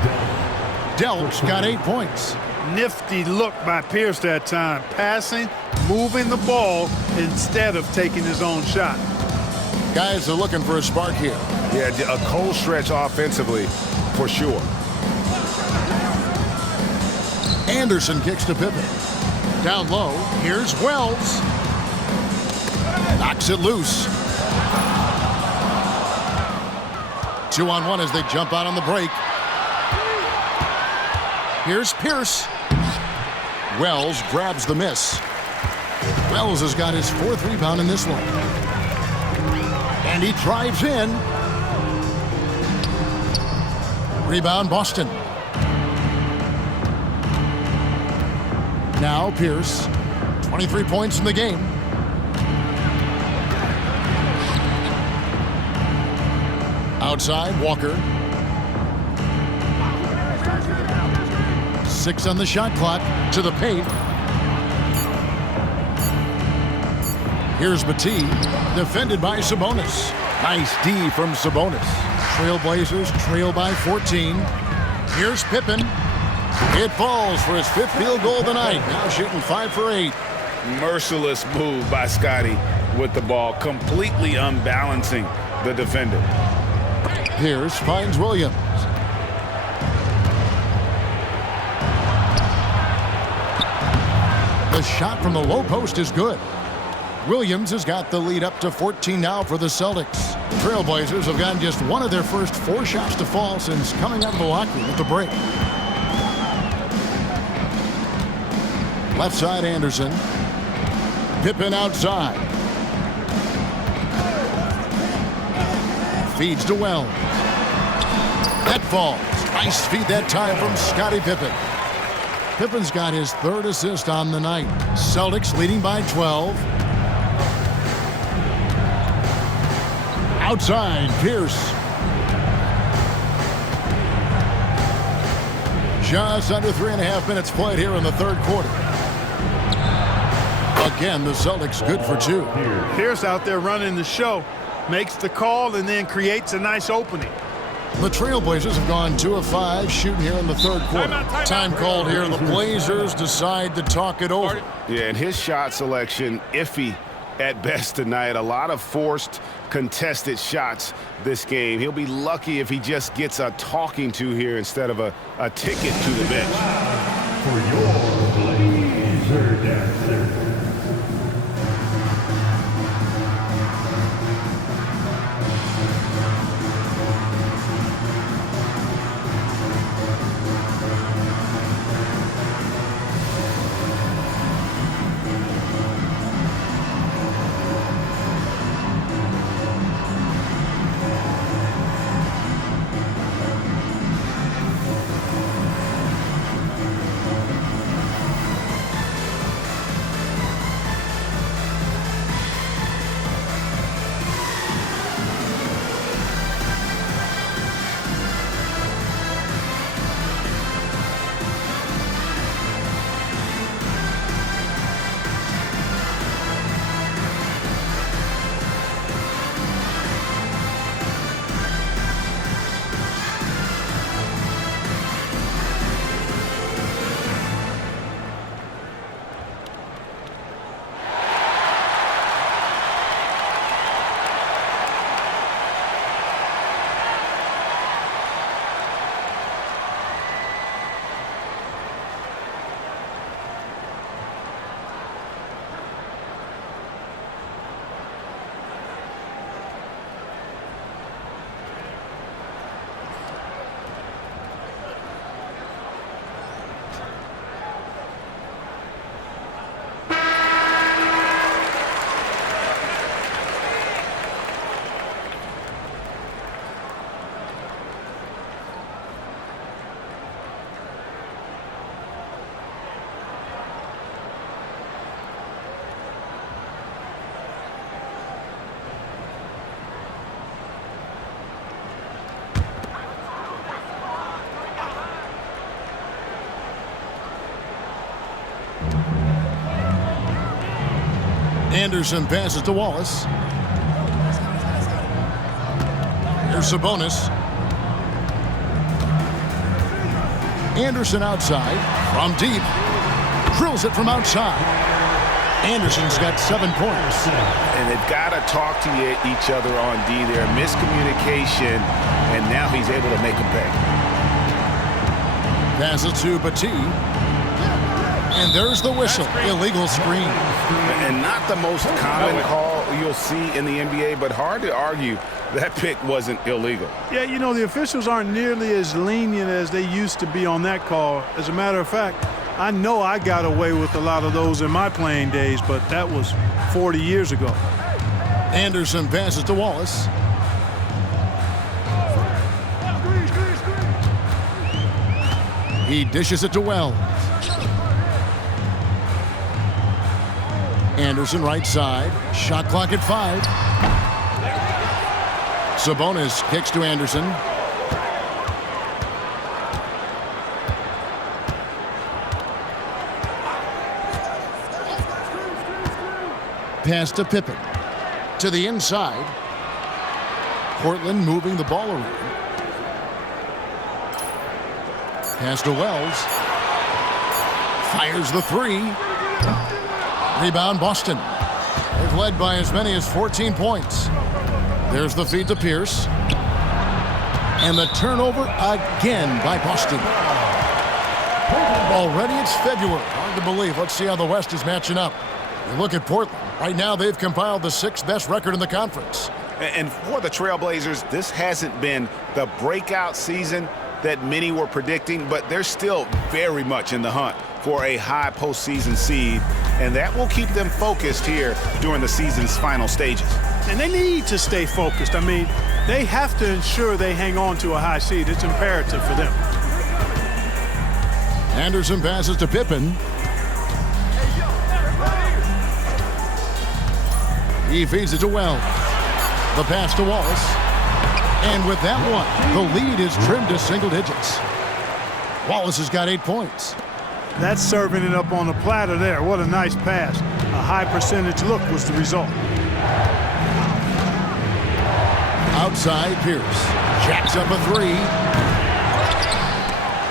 Dell's got 8 points. Nifty look by Pierce that time. Passing, moving the ball instead of taking his own shot. Guys are looking for a spark here. Yeah, a cold stretch offensively, for sure. Anderson kicks to Pippen. Down low, here's Wells. Knocks it loose. 2-on-1 as they jump out on the break. Here's Pierce. Wells grabs the miss. Wells has got his 4th rebound in this one. And he drives in. Rebound Boston. Now Pierce. 23 points in the game. Outside, Walker. 6 on the shot clock. To the paint. Here's Matisse. Defended by Sabonis. Nice D from Sabonis. Trailblazers trail by 14. Here's Pippen. It falls for his 5th field goal of the night. Now shooting 5 for 8. Merciless move by Scotty with the ball, completely unbalancing the defender. Pierce finds Williams. The shot from the low post is good. Williams has got the lead up to 14 now for the Celtics. The Trailblazers have gotten just one of their first 4 shots to fall since coming out of the locker room at the break. Left side, Anderson. Pippen outside. Feeds to Wells. That falls. Nice feed that time from Scottie Pippen. Pippen's got his 3rd assist on the night. Celtics leading by 12. Outside, Pierce. Just under 3.5 minutes played here in the third quarter. Again, the Celtics good for 2. Pierce out there running the show. Makes the call and then creates a nice opening. The Trailblazers have gone 2 of 5 shooting here in the third quarter. Time called here. The Blazers decide to talk it over. Yeah, and his shot selection, iffy at best tonight. A lot of forced, contested shots this game. He'll be lucky if he just gets a talking to here instead of a ticket to the bench. For your Blazer dancer. Anderson passes to Wallace. Here's Sabonis. Anderson outside from deep. Drills it from outside. Anderson's got 7 points. And they've got to talk to each other on D there. Miscommunication, and now he's able to make them pay. Passes to Petit. And there's the whistle. Illegal screen. And not the most common call you'll see in the NBA, but hard to argue that pick wasn't illegal. Yeah, you know, the officials aren't nearly as lenient as they used to be on that call. As a matter of fact, I know I got away with a lot of those in my playing days, but that was 40 years ago. Anderson passes to Wallace. He dishes it to Wells. Anderson right side. Shot clock at 5. Sabonis kicks to Anderson. Pass to Pippen. To the inside. Portland moving the ball around. Pass to Wells. Fires the 3. Rebound Boston. They've led by as many as 14 points. There's the feed to Pierce. And the turnover again by Boston. Already it's February. Hard to believe. Let's see how the West is matching up. You look at Portland. Right now they've compiled the 6th best record in the conference. And for the Trailblazers, this hasn't been the breakout season that many were predicting, but they're still very much in the hunt for a high postseason seed, and that will keep them focused here during the season's final stages. And they need to stay focused. I mean, they have to ensure they hang on to a high seed. It's imperative for them. Anderson passes to Pippen. He feeds it to Wells. The pass to Wallace. And with that one, the lead is trimmed to single digits. Wallace has got 8 points. That's serving it up on a platter there. What a nice pass. A high percentage look was the result. Outside, Pierce jacks up a 3.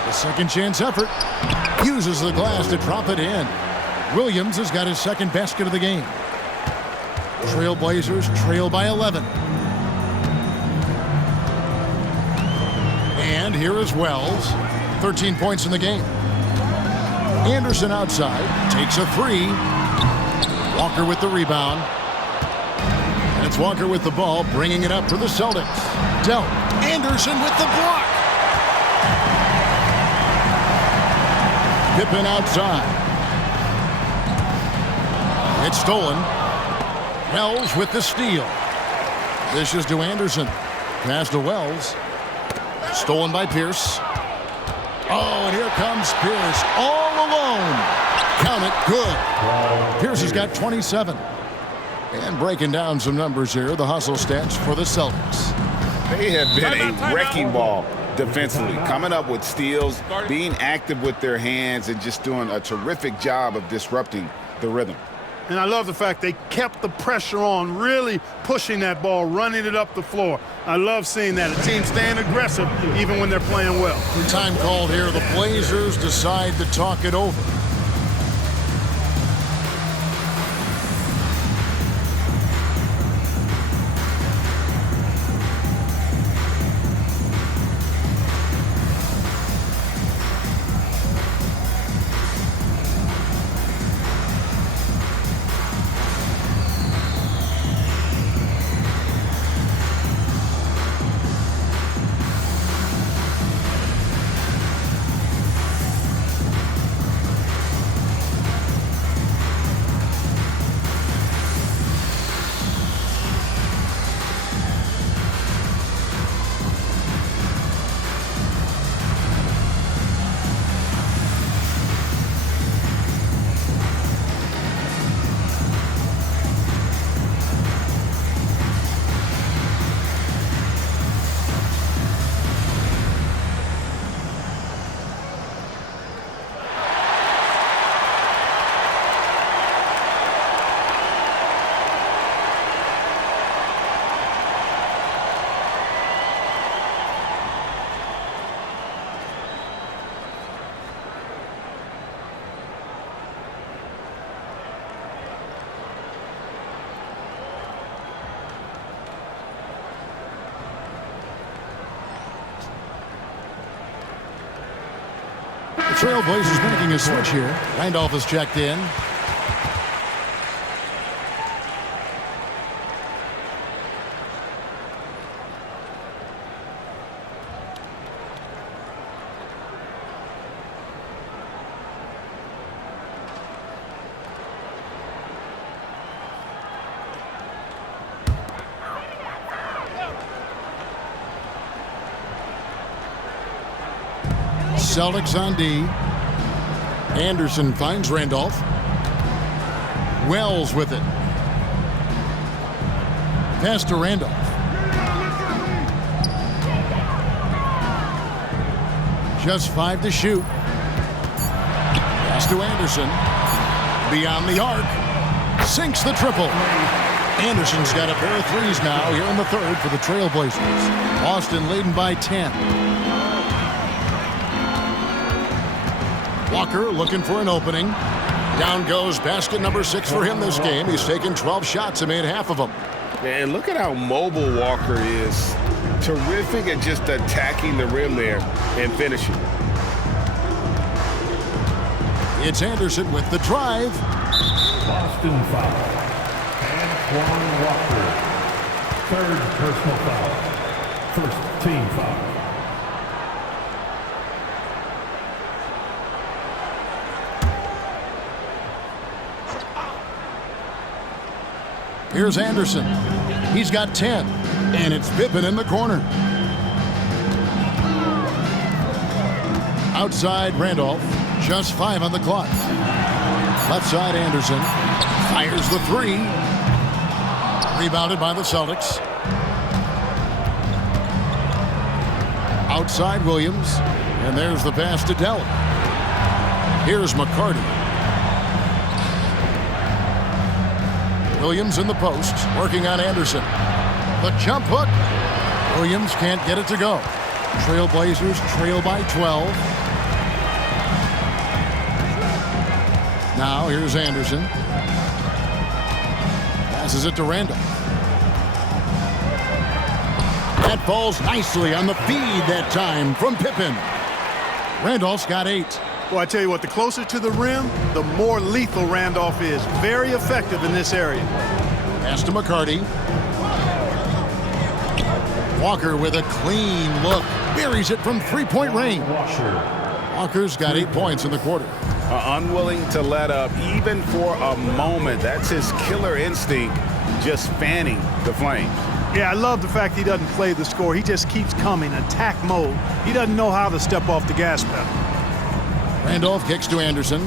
The second chance effort. Uses the glass to drop it in. Williams has got his second basket of the game. Trailblazers trail by 11. And here is Wells. 13 points in the game. Anderson outside. Takes a 3. Walker with the rebound. And it's Walker with the ball, bringing it up for the Celtics. Dealt. Anderson with the block. Pippen outside. It's stolen. Wells with the steal. This is to Anderson. Pass to Wells. Stolen by Pierce. Oh, and here comes Pierce all alone. Count it, good. Pierce has got 27. And breaking down some numbers here, the hustle stats for the Celtics. They have been a wrecking ball defensively, coming up with steals, being active with their hands, and just doing a terrific job of disrupting the rhythm. And I love the fact they kept the pressure on, really pushing that ball, running it up the floor. I love seeing that. A team staying aggressive even when they're playing well. Time called here. The Blazers decide to talk it over. Trailblazers making a switch here. Randolph is checked in. Celtics on D. Anderson finds Randolph. Wells with it. Pass to Randolph. Just 5 to shoot. Pass to Anderson. Beyond the arc. Sinks the triple. Anderson's got a pair of threes now here in the third for the Trailblazers. Boston leading by 10. Walker looking for an opening. Down goes basket number 6 for him this game. He's taken 12 shots and made half of them. And look at how mobile Walker is. Terrific at just attacking the rim there and finishing. It's Anderson with the drive. Boston foul. Antoine Walker. Third personal foul. First team foul. Here's Anderson. He's got 10. And it's Pippen in the corner. Outside Randolph. Just 5 on the clock. Left side Anderson. Fires the 3. Rebounded by the Celtics. Outside Williams. And there's the pass to Dell. Here's McCarty. Williams in the post, working on Anderson. The jump hook. Williams can't get it to go. Trailblazers trail by 12. Now here's Anderson. Passes it to Randall. That falls nicely on the feed that time from Pippen. Randolph's got 8. Well, I tell you what, the closer to the rim, the more lethal Randolph is. Very effective in this area. Pass to McCarty. Walker with a clean look. Buries it from three-point range. Walker's got 8 points in the quarter. Unwilling to let up even for a moment. That's his killer instinct, just fanning the flames. Yeah, I love the fact he doesn't play the score. He just keeps coming, attack mode. He doesn't know how to step off the gas pedal. Randolph kicks to Anderson.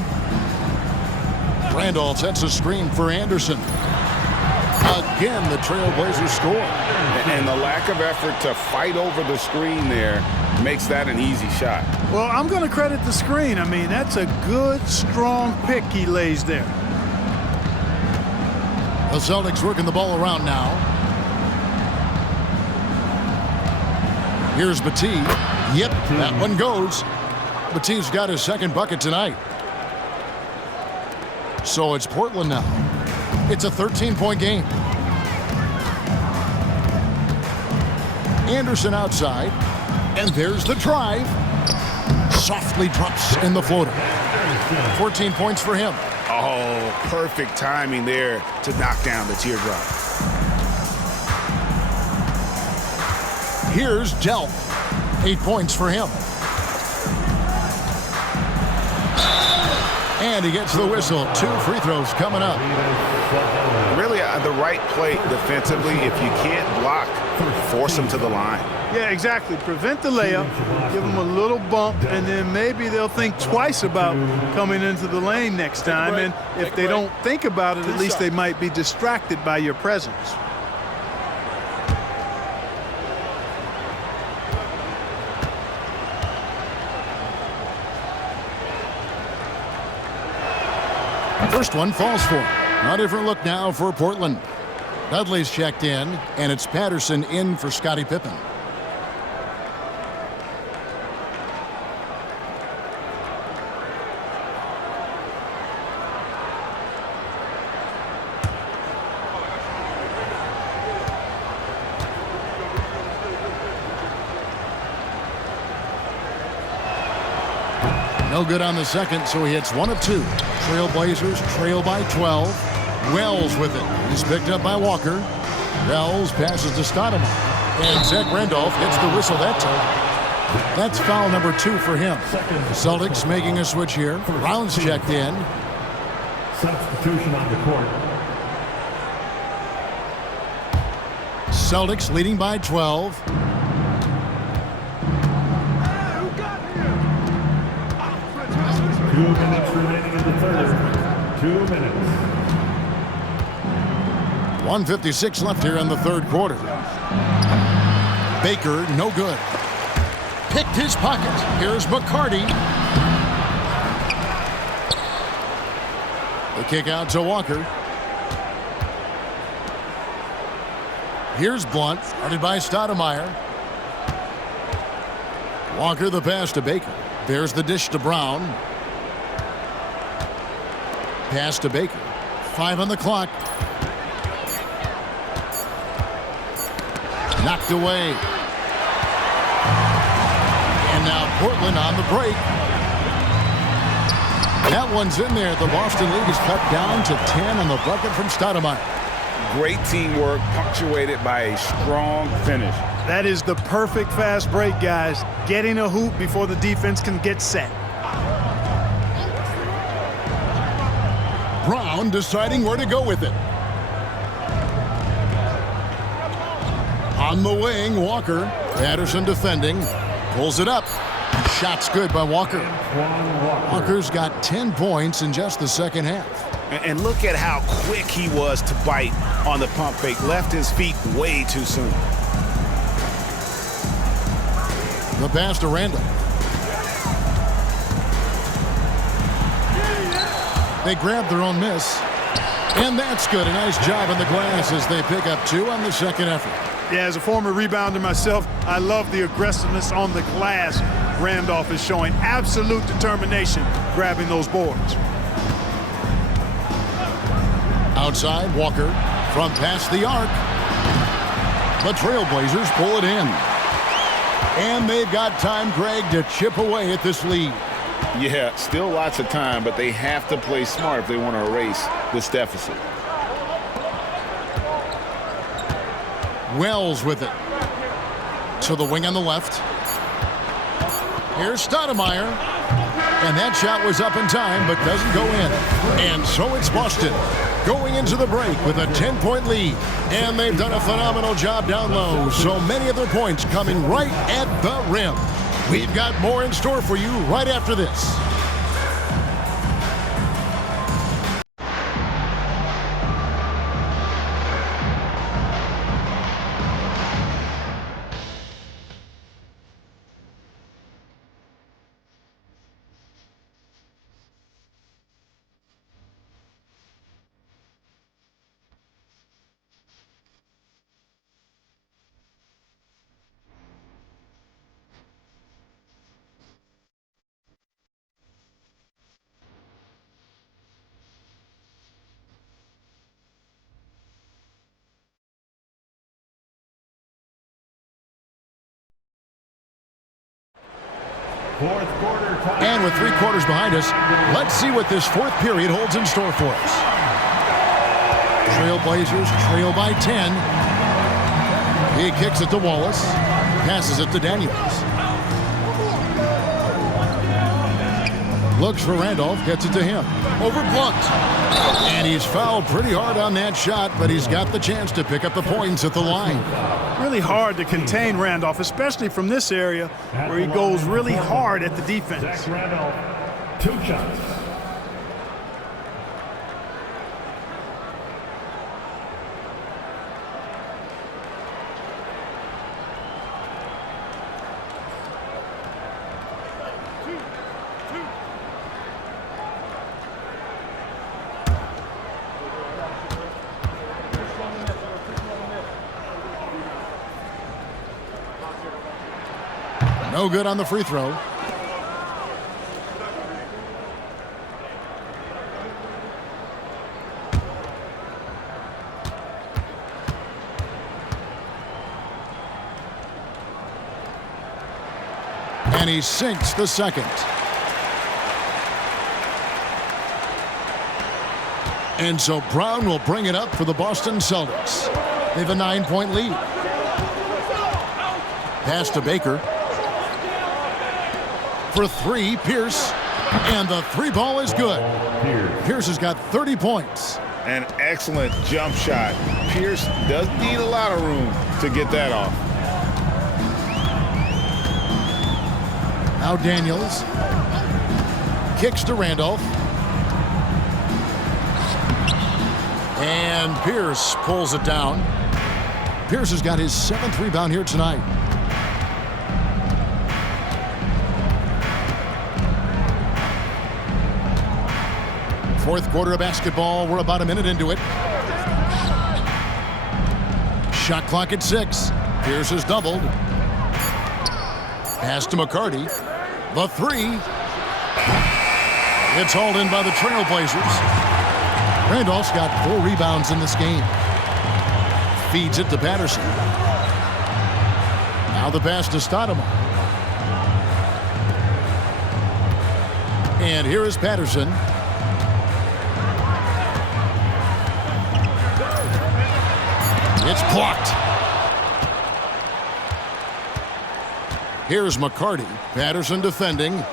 Randolph sets a screen for Anderson. Again, the Trailblazers score. And the lack of effort to fight over the screen there makes that an easy shot. Well, I'm going to credit the screen. I mean, that's a good, strong pick he lays there. The Celtics working the ball around now. Here's Batiste. Yep, that one goes. Batiste's got his second bucket tonight. So it's Portland now. It's a 13-point game. Anderson outside. And there's the drive. Softly drops in the floater. 14 points for him. Oh, perfect timing there to knock down the teardrop. Here's Dell. 8 points for him. And he gets the whistle. 2 free throws coming up. Really the right play defensively. If you can't block, force him to the line. Yeah, exactly. Prevent the layup, give them a little bump, and then maybe they'll think twice about coming into the lane next time. And if they don't think about it, at least they might be distracted by your presence. First one falls for him. A different look now for Portland. Dudley's checked in, and it's Patterson in for Scottie Pippen. No good on the second, so he hits 1 of 2. Trailblazers trail by 12. Wells with it. He's picked up by Walker. Wells passes to Stoudemire. And Zach Randolph gets the whistle that time. That's foul number 2 for him. The Celtics making a switch here. Brown's checked in. Substitution on the court. Celtics leading by 12. 2 minutes remaining in the third. 2 minutes. 1:56 left here in the third quarter. Baker, no good. Picked his pocket. Here's McCarty. The kick out to Walker. Here's Blunt, guarded by Stoudemire. Walker the pass to Baker. There's the dish to Brown. Pass to Baker. 5 on the clock. Knocked away. And now Portland on the break. That one's in there. The Boston League is cut down to 10 on the bucket from Stoudemire. Great teamwork, punctuated by a strong finish. That is the perfect fast break, guys. Getting a hoop before the defense can get set. Brown deciding where to go with it. On the wing, Walker. Patterson defending. Pulls it up. Shot's good by Walker. Walker's got 10 points in just the second half. And look at how quick he was to bite on the pump fake. Left his feet way too soon. The pass to Randall. They grab their own miss. And that's good. A nice job on the glass as they pick up 2 on the second effort. Yeah, as a former rebounder myself, I love the aggressiveness on the glass Randolph is showing. Absolute determination grabbing those boards. Outside, Walker from past the arc. The Trailblazers pull it in. And they've got time, Greg, to chip away at this lead. Yeah, still lots of time, but they have to play smart if they want to erase this deficit. Wells with it. To the wing on the left. Here's Stoudemire. And that shot was up in time, but doesn't go in. And so it's Boston going into the break with a 10-point lead. And they've done a phenomenal job down low. So many of their points coming right at the rim. We've got more in store for you right after this. Fourth quarter time. And with 3 quarters behind us, let's see what this 4th period holds in store for us. Trailblazers trail by 10. He kicks it to Wallace. Passes it to Daniels. Looks for Randolph. Gets it to him. Over Blunt. And he's fouled pretty hard on that shot, but he's got the chance to pick up the points at the line. Really hard to contain Randolph, especially from this area where he goes really hard at the defense. Zach Randolph, 2 shots. No good on the free throw. And he sinks the second. And so Brown will bring it up for the Boston Celtics. They have a 9-point lead. Pass to Baker. For 3, Pierce. And the 3 ball is good. Pierce has got 30 points. An excellent jump shot. Pierce doesn't need a lot of room to get that off. Now Daniels. Kicks to Randolph. And Pierce pulls it down. Pierce has got his 7th rebound here tonight. Fourth quarter of basketball. We're about a minute into it. Shot clock at 6. Pierce has doubled. Pass to McCarty. The 3. It's hauled in by the Trailblazers. Randolph's got 4 rebounds in this game. Feeds it to Patterson. Now the pass to Stoudemire. And here is Patterson. It's blocked. Here's McCarty. Patterson defending.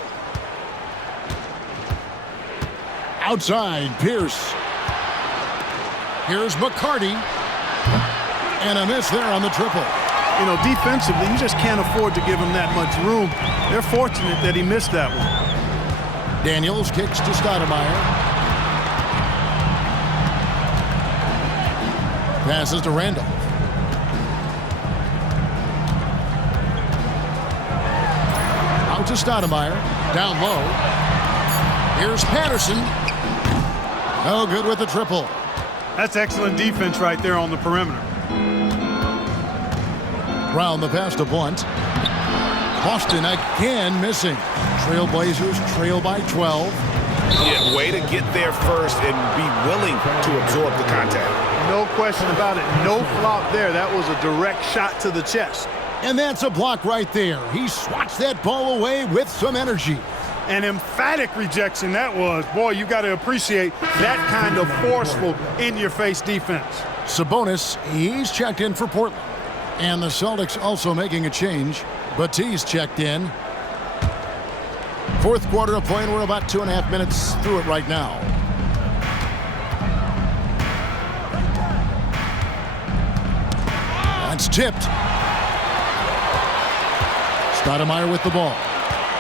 Outside, Pierce. Here's McCarty. And a miss there on the triple. You know, defensively, you just can't afford to give him that much room. They're fortunate that he missed that one. Daniels kicks to Stoudemire. Passes to Randolph. Out to Stoudemire. Down low. Here's Patterson. No good with the triple. That's excellent defense right there on the perimeter. Brown the pass to Blunt. Boston again missing. Trailblazers trail by 12. Yeah, way to get there first and be willing to absorb the contact. No question about it. No flop there. That was a direct shot to the chest. And that's a block right there. He swats that ball away with some energy. An emphatic rejection that was. Boy, you got to appreciate that kind of forceful, in-your-face defense. Sabonis, he's checked in for Portland. And the Celtics also making a change. Batiste checked in. Fourth quarter of play, and we're about 2.5 minutes through it right now. That's tipped. Stoudemire with the ball.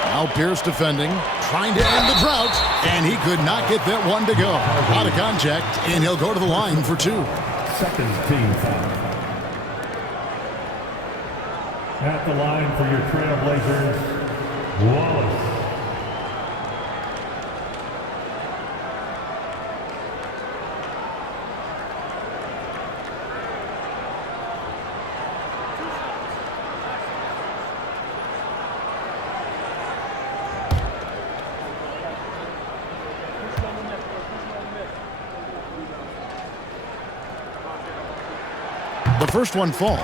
Now Pierce defending, trying to end the drought, and he could not get that one to go. Out of contact, and he'll go to the line for 2. Second team foul. At the line for your Trailblazers, Wallace. The first one falls.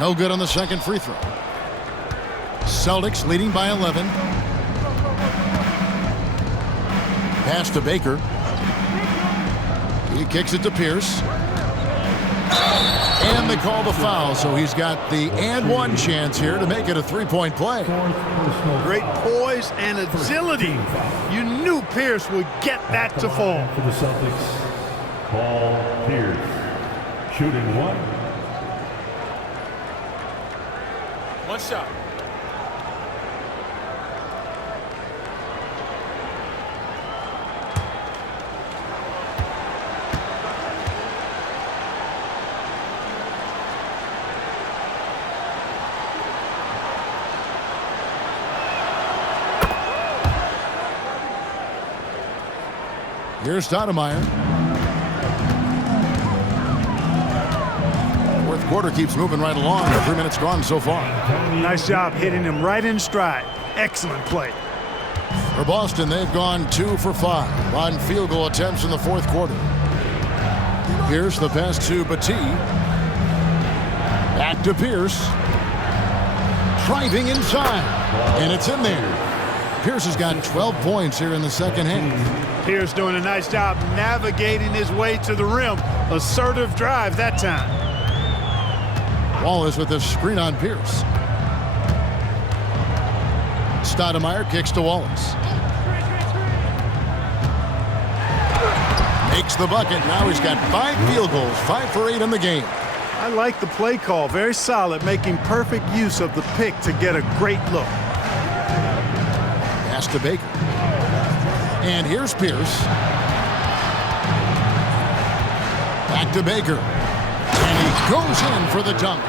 No good on the second free throw. Celtics leading by 11. Pass to Baker. He kicks it to Pierce. And they call the foul, so he's got the and one chance here to make it a three-point play. Great poise and agility. You knew Pierce would get that to fall. For the Celtics, Paul Pierce. Shooting one. One shot. Here's Stoudemire. Fourth quarter keeps moving right along. 3 minutes gone so far. Nice job hitting him right in stride. Excellent play. For Boston, they've gone 2 for 5 on field goal attempts in the fourth quarter. Here's the pass to Batiste. Back to Pierce. Driving inside. And it's in there. Pierce has got 12 points here in the second half. Pierce doing a nice job navigating his way to the rim. Assertive drive that time. Wallace with a screen on Pierce. Stoudemire kicks to Wallace. Makes the bucket. Now he's got 5 field goals, 5 for 8 in the game. I like the play call. Very solid, making perfect use of the pick to get a great look. Pass to Baker. And here's Pierce. Back to Baker. And he goes in for the dunk.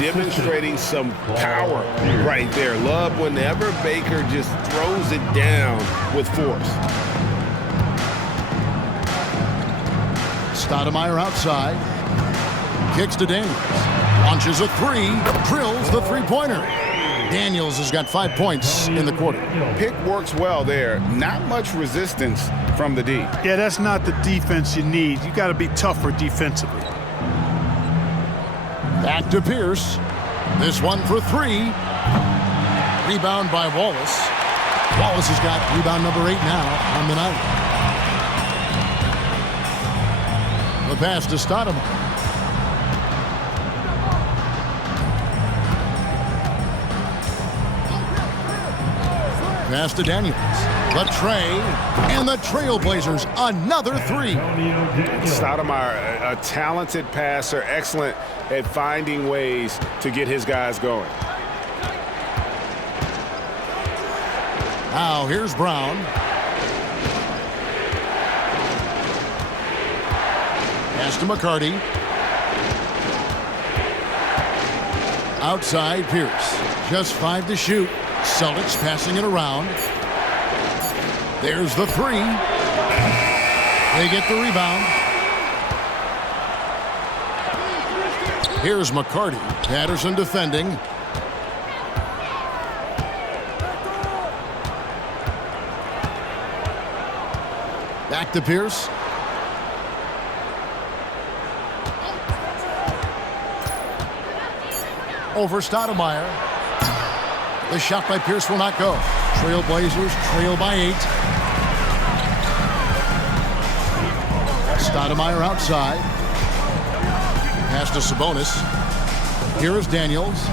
Demonstrating some power right there. Love whenever Baker just throws it down with force. Stoudemire outside. Kicks to Daniels. Launches a 3. Drills the three-pointer. Daniels has got 5 points in the quarter. Pick works well there. Not much resistance from the D. Yeah, that's not the defense you need. You got to be tougher defensively. Back to Pierce. This one for 3. Rebound by Wallace. Wallace has got rebound number 8 now on the night. The pass to Stoudemire. Pass to Daniels. The tray. And the Trailblazers another three. Stoudemire, a talented passer, excellent at finding ways to get his guys going. Now here's Brown. Pass to McCarty. Outside Pierce. Just 5 to shoot. Celtics passing it around. There's the three. They get the rebound. Here's McCarty. Patterson defending. Back to Pierce. Over Stoudemire. The shot by Pierce will not go. Trailblazers trail by 8. Stoudemire outside. Pass to Sabonis. Here is Daniels.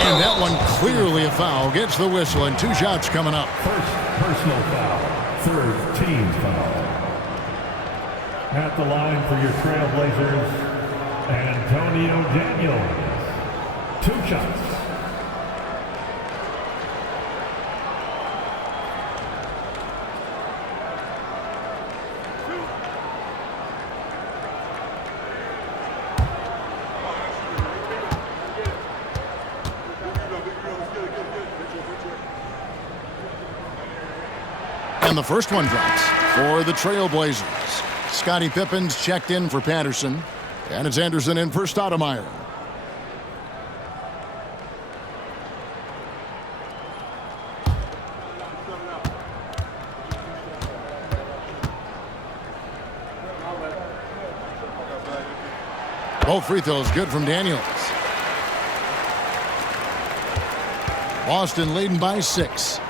And that one clearly a foul. Gets the whistle and 2 shots coming up. First personal foul. Third team foul. At the line for your Trailblazers, Antonio Daniels. 2 shots. And the first one drops for the Trailblazers. Scottie Pippen's checked in for Patterson. And it's Anderson in for Stoudemire. Both free throws good from Daniels. Boston leading by 6.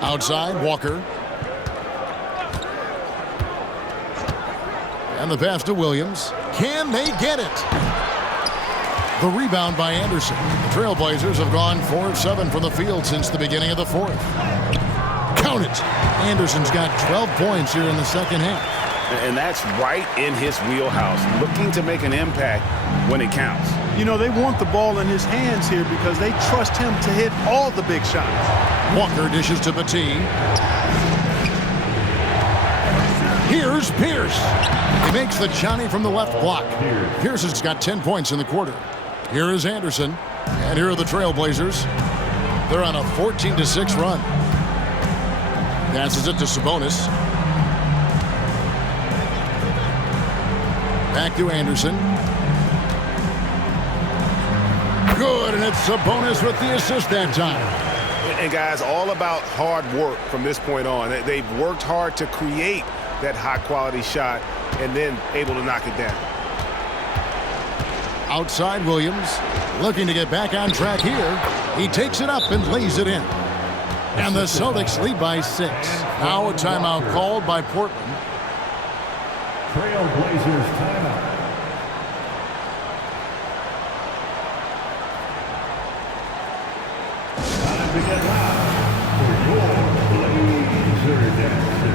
Outside, Walker. And the pass to Williams. Can they get it? The rebound by Anderson. The Trailblazers have gone 4 of 7 from the field since the beginning of the 4th. Count it. Anderson's got 12 points here in the second half. And that's right in his wheelhouse, looking to make an impact when it counts. You know, they want the ball in his hands here because they trust him to hit all the big shots. Walker dishes to Bateen. Here's Pierce. He makes the Johnny from the left block. Pierce has got 10 points in the quarter. Here is Anderson. And here are the Trailblazers. They're on a 14-6 run. Passes it to Sabonis. Back to Anderson. Good, and it's Sabonis with the assist that time. And guys, all about hard work from this point on. They've worked hard to create that high-quality shot and then able to knock it down. Outside Williams, looking to get back on track here. He takes it up and lays it in. And the Celtics lead by 6. Now a timeout called by Portland. Trailblazers timeout. Time to get loud for your Blazer dancer.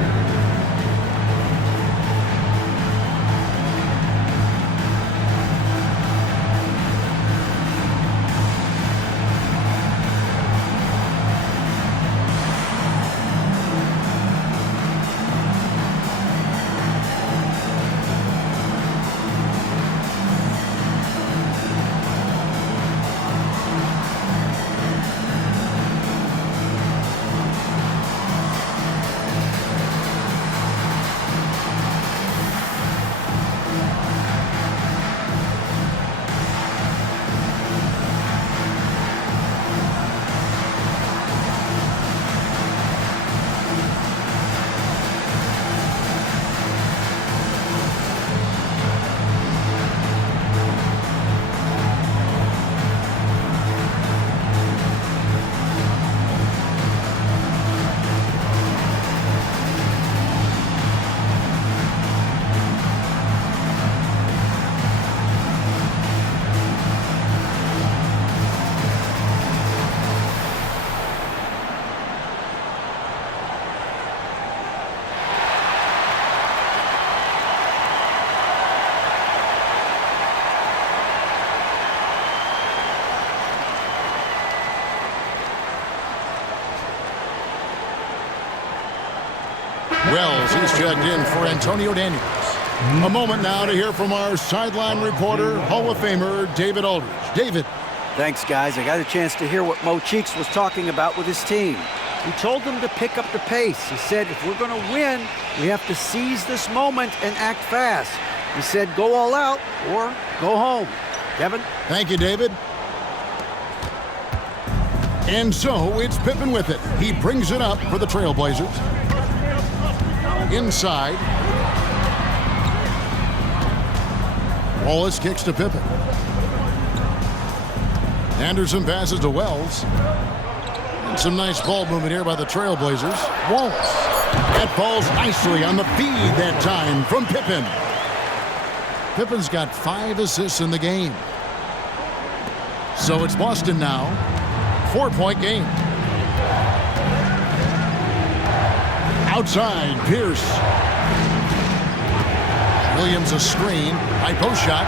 Wells, he's checked in for Antonio Daniels. A moment now to hear from our sideline reporter, Hall of Famer David Aldridge. David. Thanks, guys. I got a chance to hear what Mo Cheeks was talking about with his team. He told them to pick up the pace. He said, if we're going to win, we have to seize this moment and act fast. He said, go all out or go home. Kevin? Thank you, David. And so it's Pippen with it. He brings it up for the Trailblazers. Inside. Wallace kicks to Pippen. Anderson passes to Wells. And some nice ball movement here by the Trailblazers. Wallace. That falls nicely on the feed that time from Pippen. Pippen's got 5 assists in the game. So it's Boston now. 4-point game. Outside, Pierce. Williams a screen. High post shot.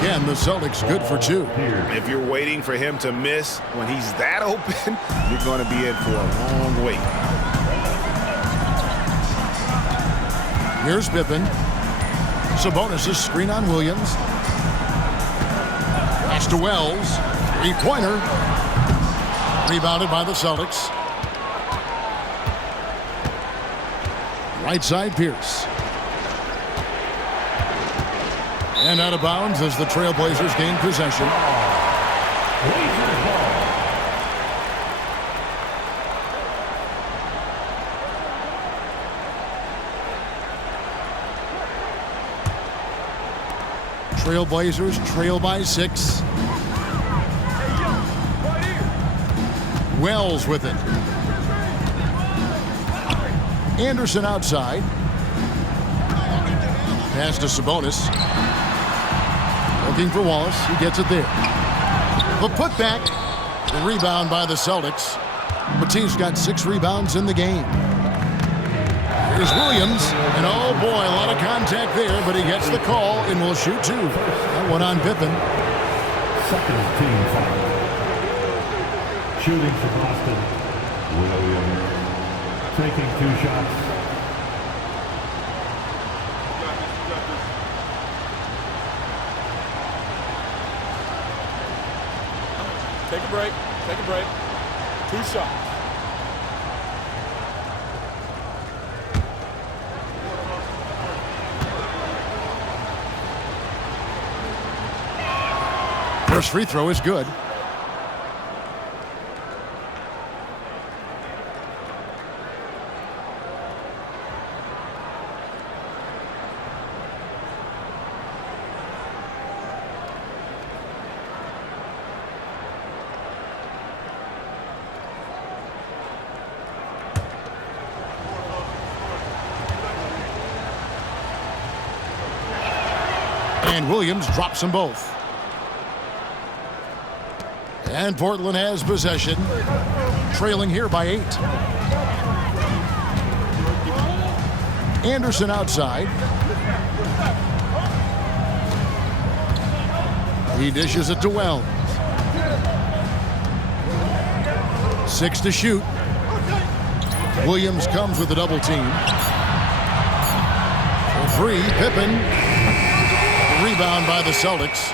Again, the Celtics good for 2. If you're waiting for him to miss when he's that open, you're going to be in for a long wait. Here's Pippen. Sabonis' screen on Williams. Pass to Wells. 3-pointer. Rebounded by the Celtics. Right side, Pierce. And out of bounds as the Trailblazers gain possession. Trailblazers trail by 6. Wells with it. Anderson outside. Pass to Sabonis. Looking for Wallace. He gets it there. The putback. The rebound by the Celtics. Matisse got 6 rebounds in the game. Here's Williams. And oh boy, a lot of contact there, but he gets the call and will shoot 2. That one on Pippen. Second team foul. Shooting for Boston. Williams taking 2 shots. Take a break. Take a break. 2 shots. First free throw is good. And Williams drops them both. And Portland has possession, trailing here by 8. Anderson outside. He dishes it to Wells. 6 to shoot. Williams comes with a double team. For 3, Pippen. Rebound by the Celtics.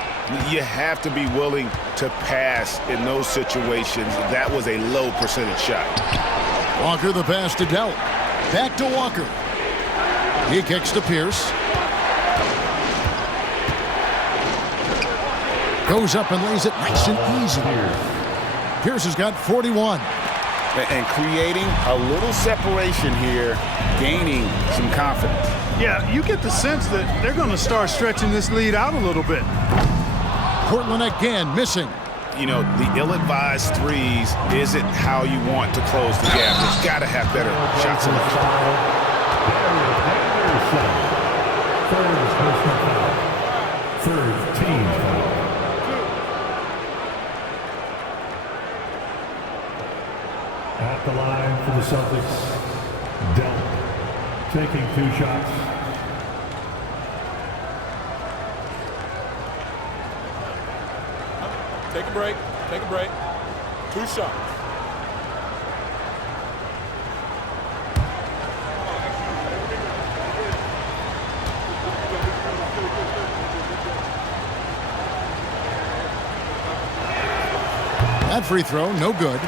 You have to be willing to pass in those situations. That was a low percentage shot. Walker the pass to Dell. Back to Walker. He kicks to Pierce. Goes up and lays it nice and easy. Pierce has got 41. And creating a little separation here, gaining some confidence. Yeah, you get the sense that they're going to start stretching this lead out a little bit. Portland again missing. You know, the ill-advised threes isn't how you want to close the gap. It's got to have better shot selection. Third team foul. At the line for the Celtics, Dell taking 2 shots. Take a break. Take a break. 2 shots. That free throw, no good.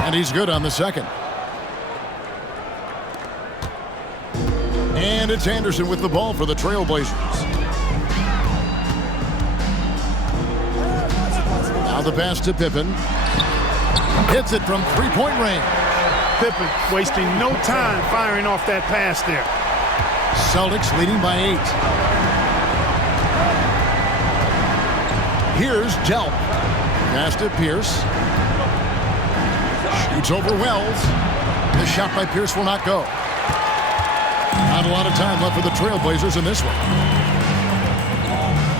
And he's good on the second. And it's Anderson with the ball for the Trailblazers. Now the pass to Pippen. Hits it from three-point range. Pippen wasting no time firing off that pass there. Celtics leading by 8. Here's Delp. Pass to Pierce. Shoots over Wells. The shot by Pierce will not go. Not a lot of time left for the Trailblazers in this one.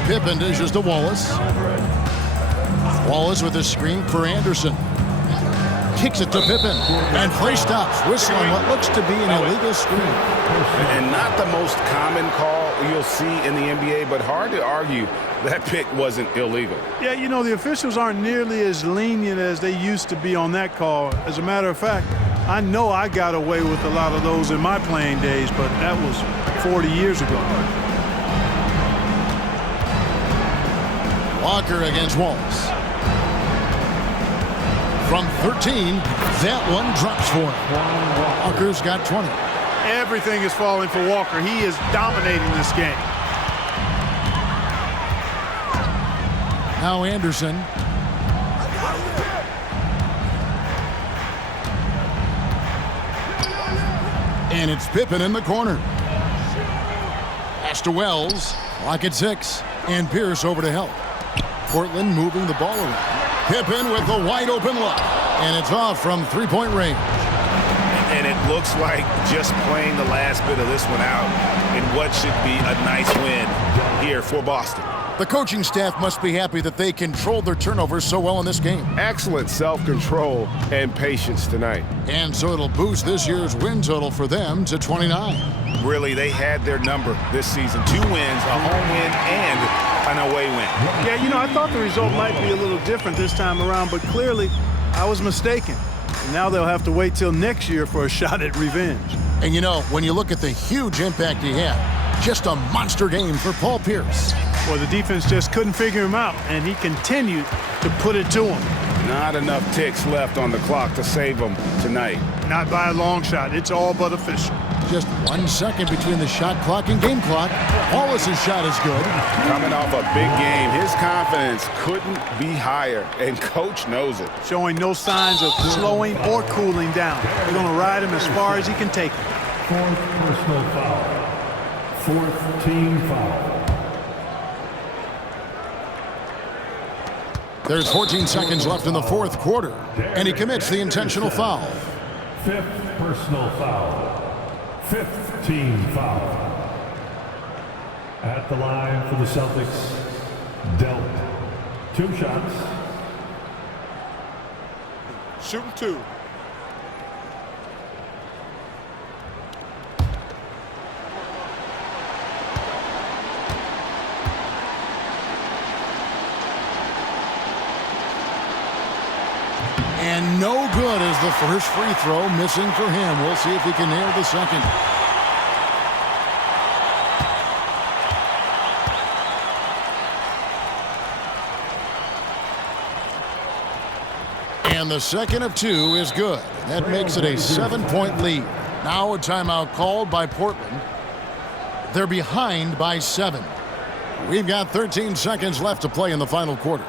Pippen dishes to Wallace. Wallace with a screen for Anderson. Kicks it to Pippen. And play stops. Whistling what looks to be an illegal screen. And not the most common call you'll see in the NBA, but hard to argue that pick wasn't illegal. Yeah, you know, the officials aren't nearly as lenient as they used to be on that call. As a matter of fact, I know I got away with a lot of those in my playing days, but that was 40 years ago. Walker against Wallace. From 13, that one drops for him. Walker's got 20. Everything is falling for Walker. He is dominating this game. Now Anderson. And it's Pippen in the corner. Pass to Wells. Clock at 6. And Pierce over to help. Portland moving the ball around. Pippen with the wide open look. And it's off from three-point range. And it looks like just playing the last bit of this one out in what should be a nice win here for Boston. The coaching staff must be happy that they controlled their turnovers so well in this game. Excellent self-control and patience tonight. And so it'll boost this year's win total for them to 29. Really, they had their number this season. 2 wins, a home win, and an away win. Yeah, you know, I thought the result might be a little different this time around, but clearly I was mistaken. And now they'll have to wait till next year for a shot at revenge. And you know, when you look at the huge impact he had, just a monster game for Paul Pierce. Well, the defense just couldn't figure him out, and he continued to put it to him. Not enough ticks left on the clock to save them tonight. Not by a long shot. It's all but official. Just 1 second between the shot clock and game clock. Wallace's shot is good. Coming off a big game, his confidence couldn't be higher, and coach knows it. Showing no signs of slowing or cooling down. They're going to ride him as far as he can take him. 4th personal foul. 4th team foul. There's 14 seconds left in the 4th quarter, and he commits the intentional foul. 5th personal foul. 5th team foul. At the line for the Celtics, Delp. 2 shots. Shooting 2. And no good as the first free throw missing for him. We'll see if he can nail the second. And the second of 2 is good. That makes it a 7-point lead. Now a timeout called by Portland. They're behind by 7. We've got 13 seconds left to play in the final quarter.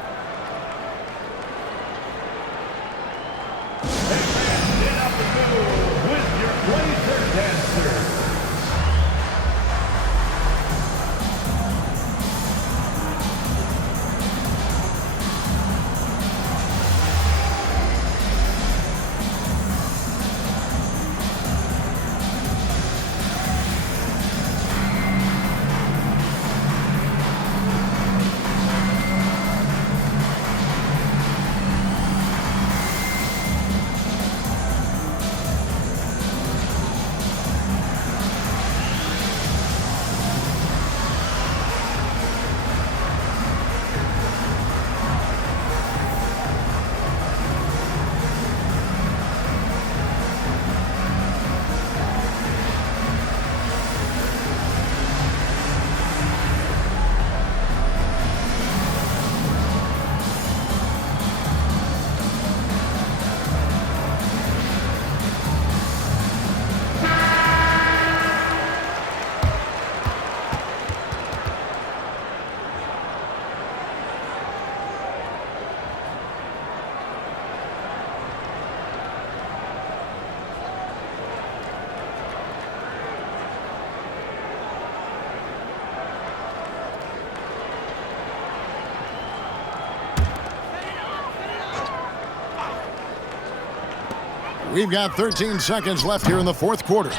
We've got 13 seconds left here in the fourth quarter.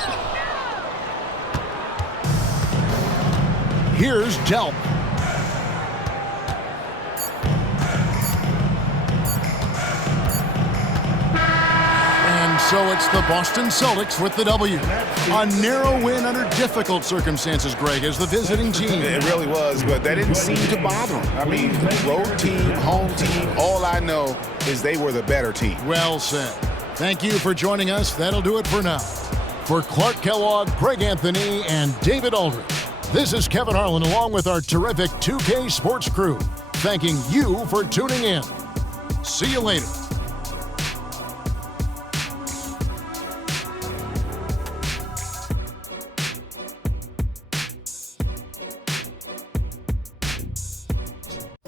Here's Delp. And so it's the Boston Celtics with the W. A narrow win under difficult circumstances, Greg, as the visiting team. It really was, but that didn't seem to bother them. I mean, road team, home team, all I know is they were the better team. Well said. Thank you for joining us. That'll do it for now. For Clark Kellogg, Greg Anthony, and David Aldridge, this is Kevin Harlan along with our terrific 2K Sports crew, thanking you for tuning in. See you later.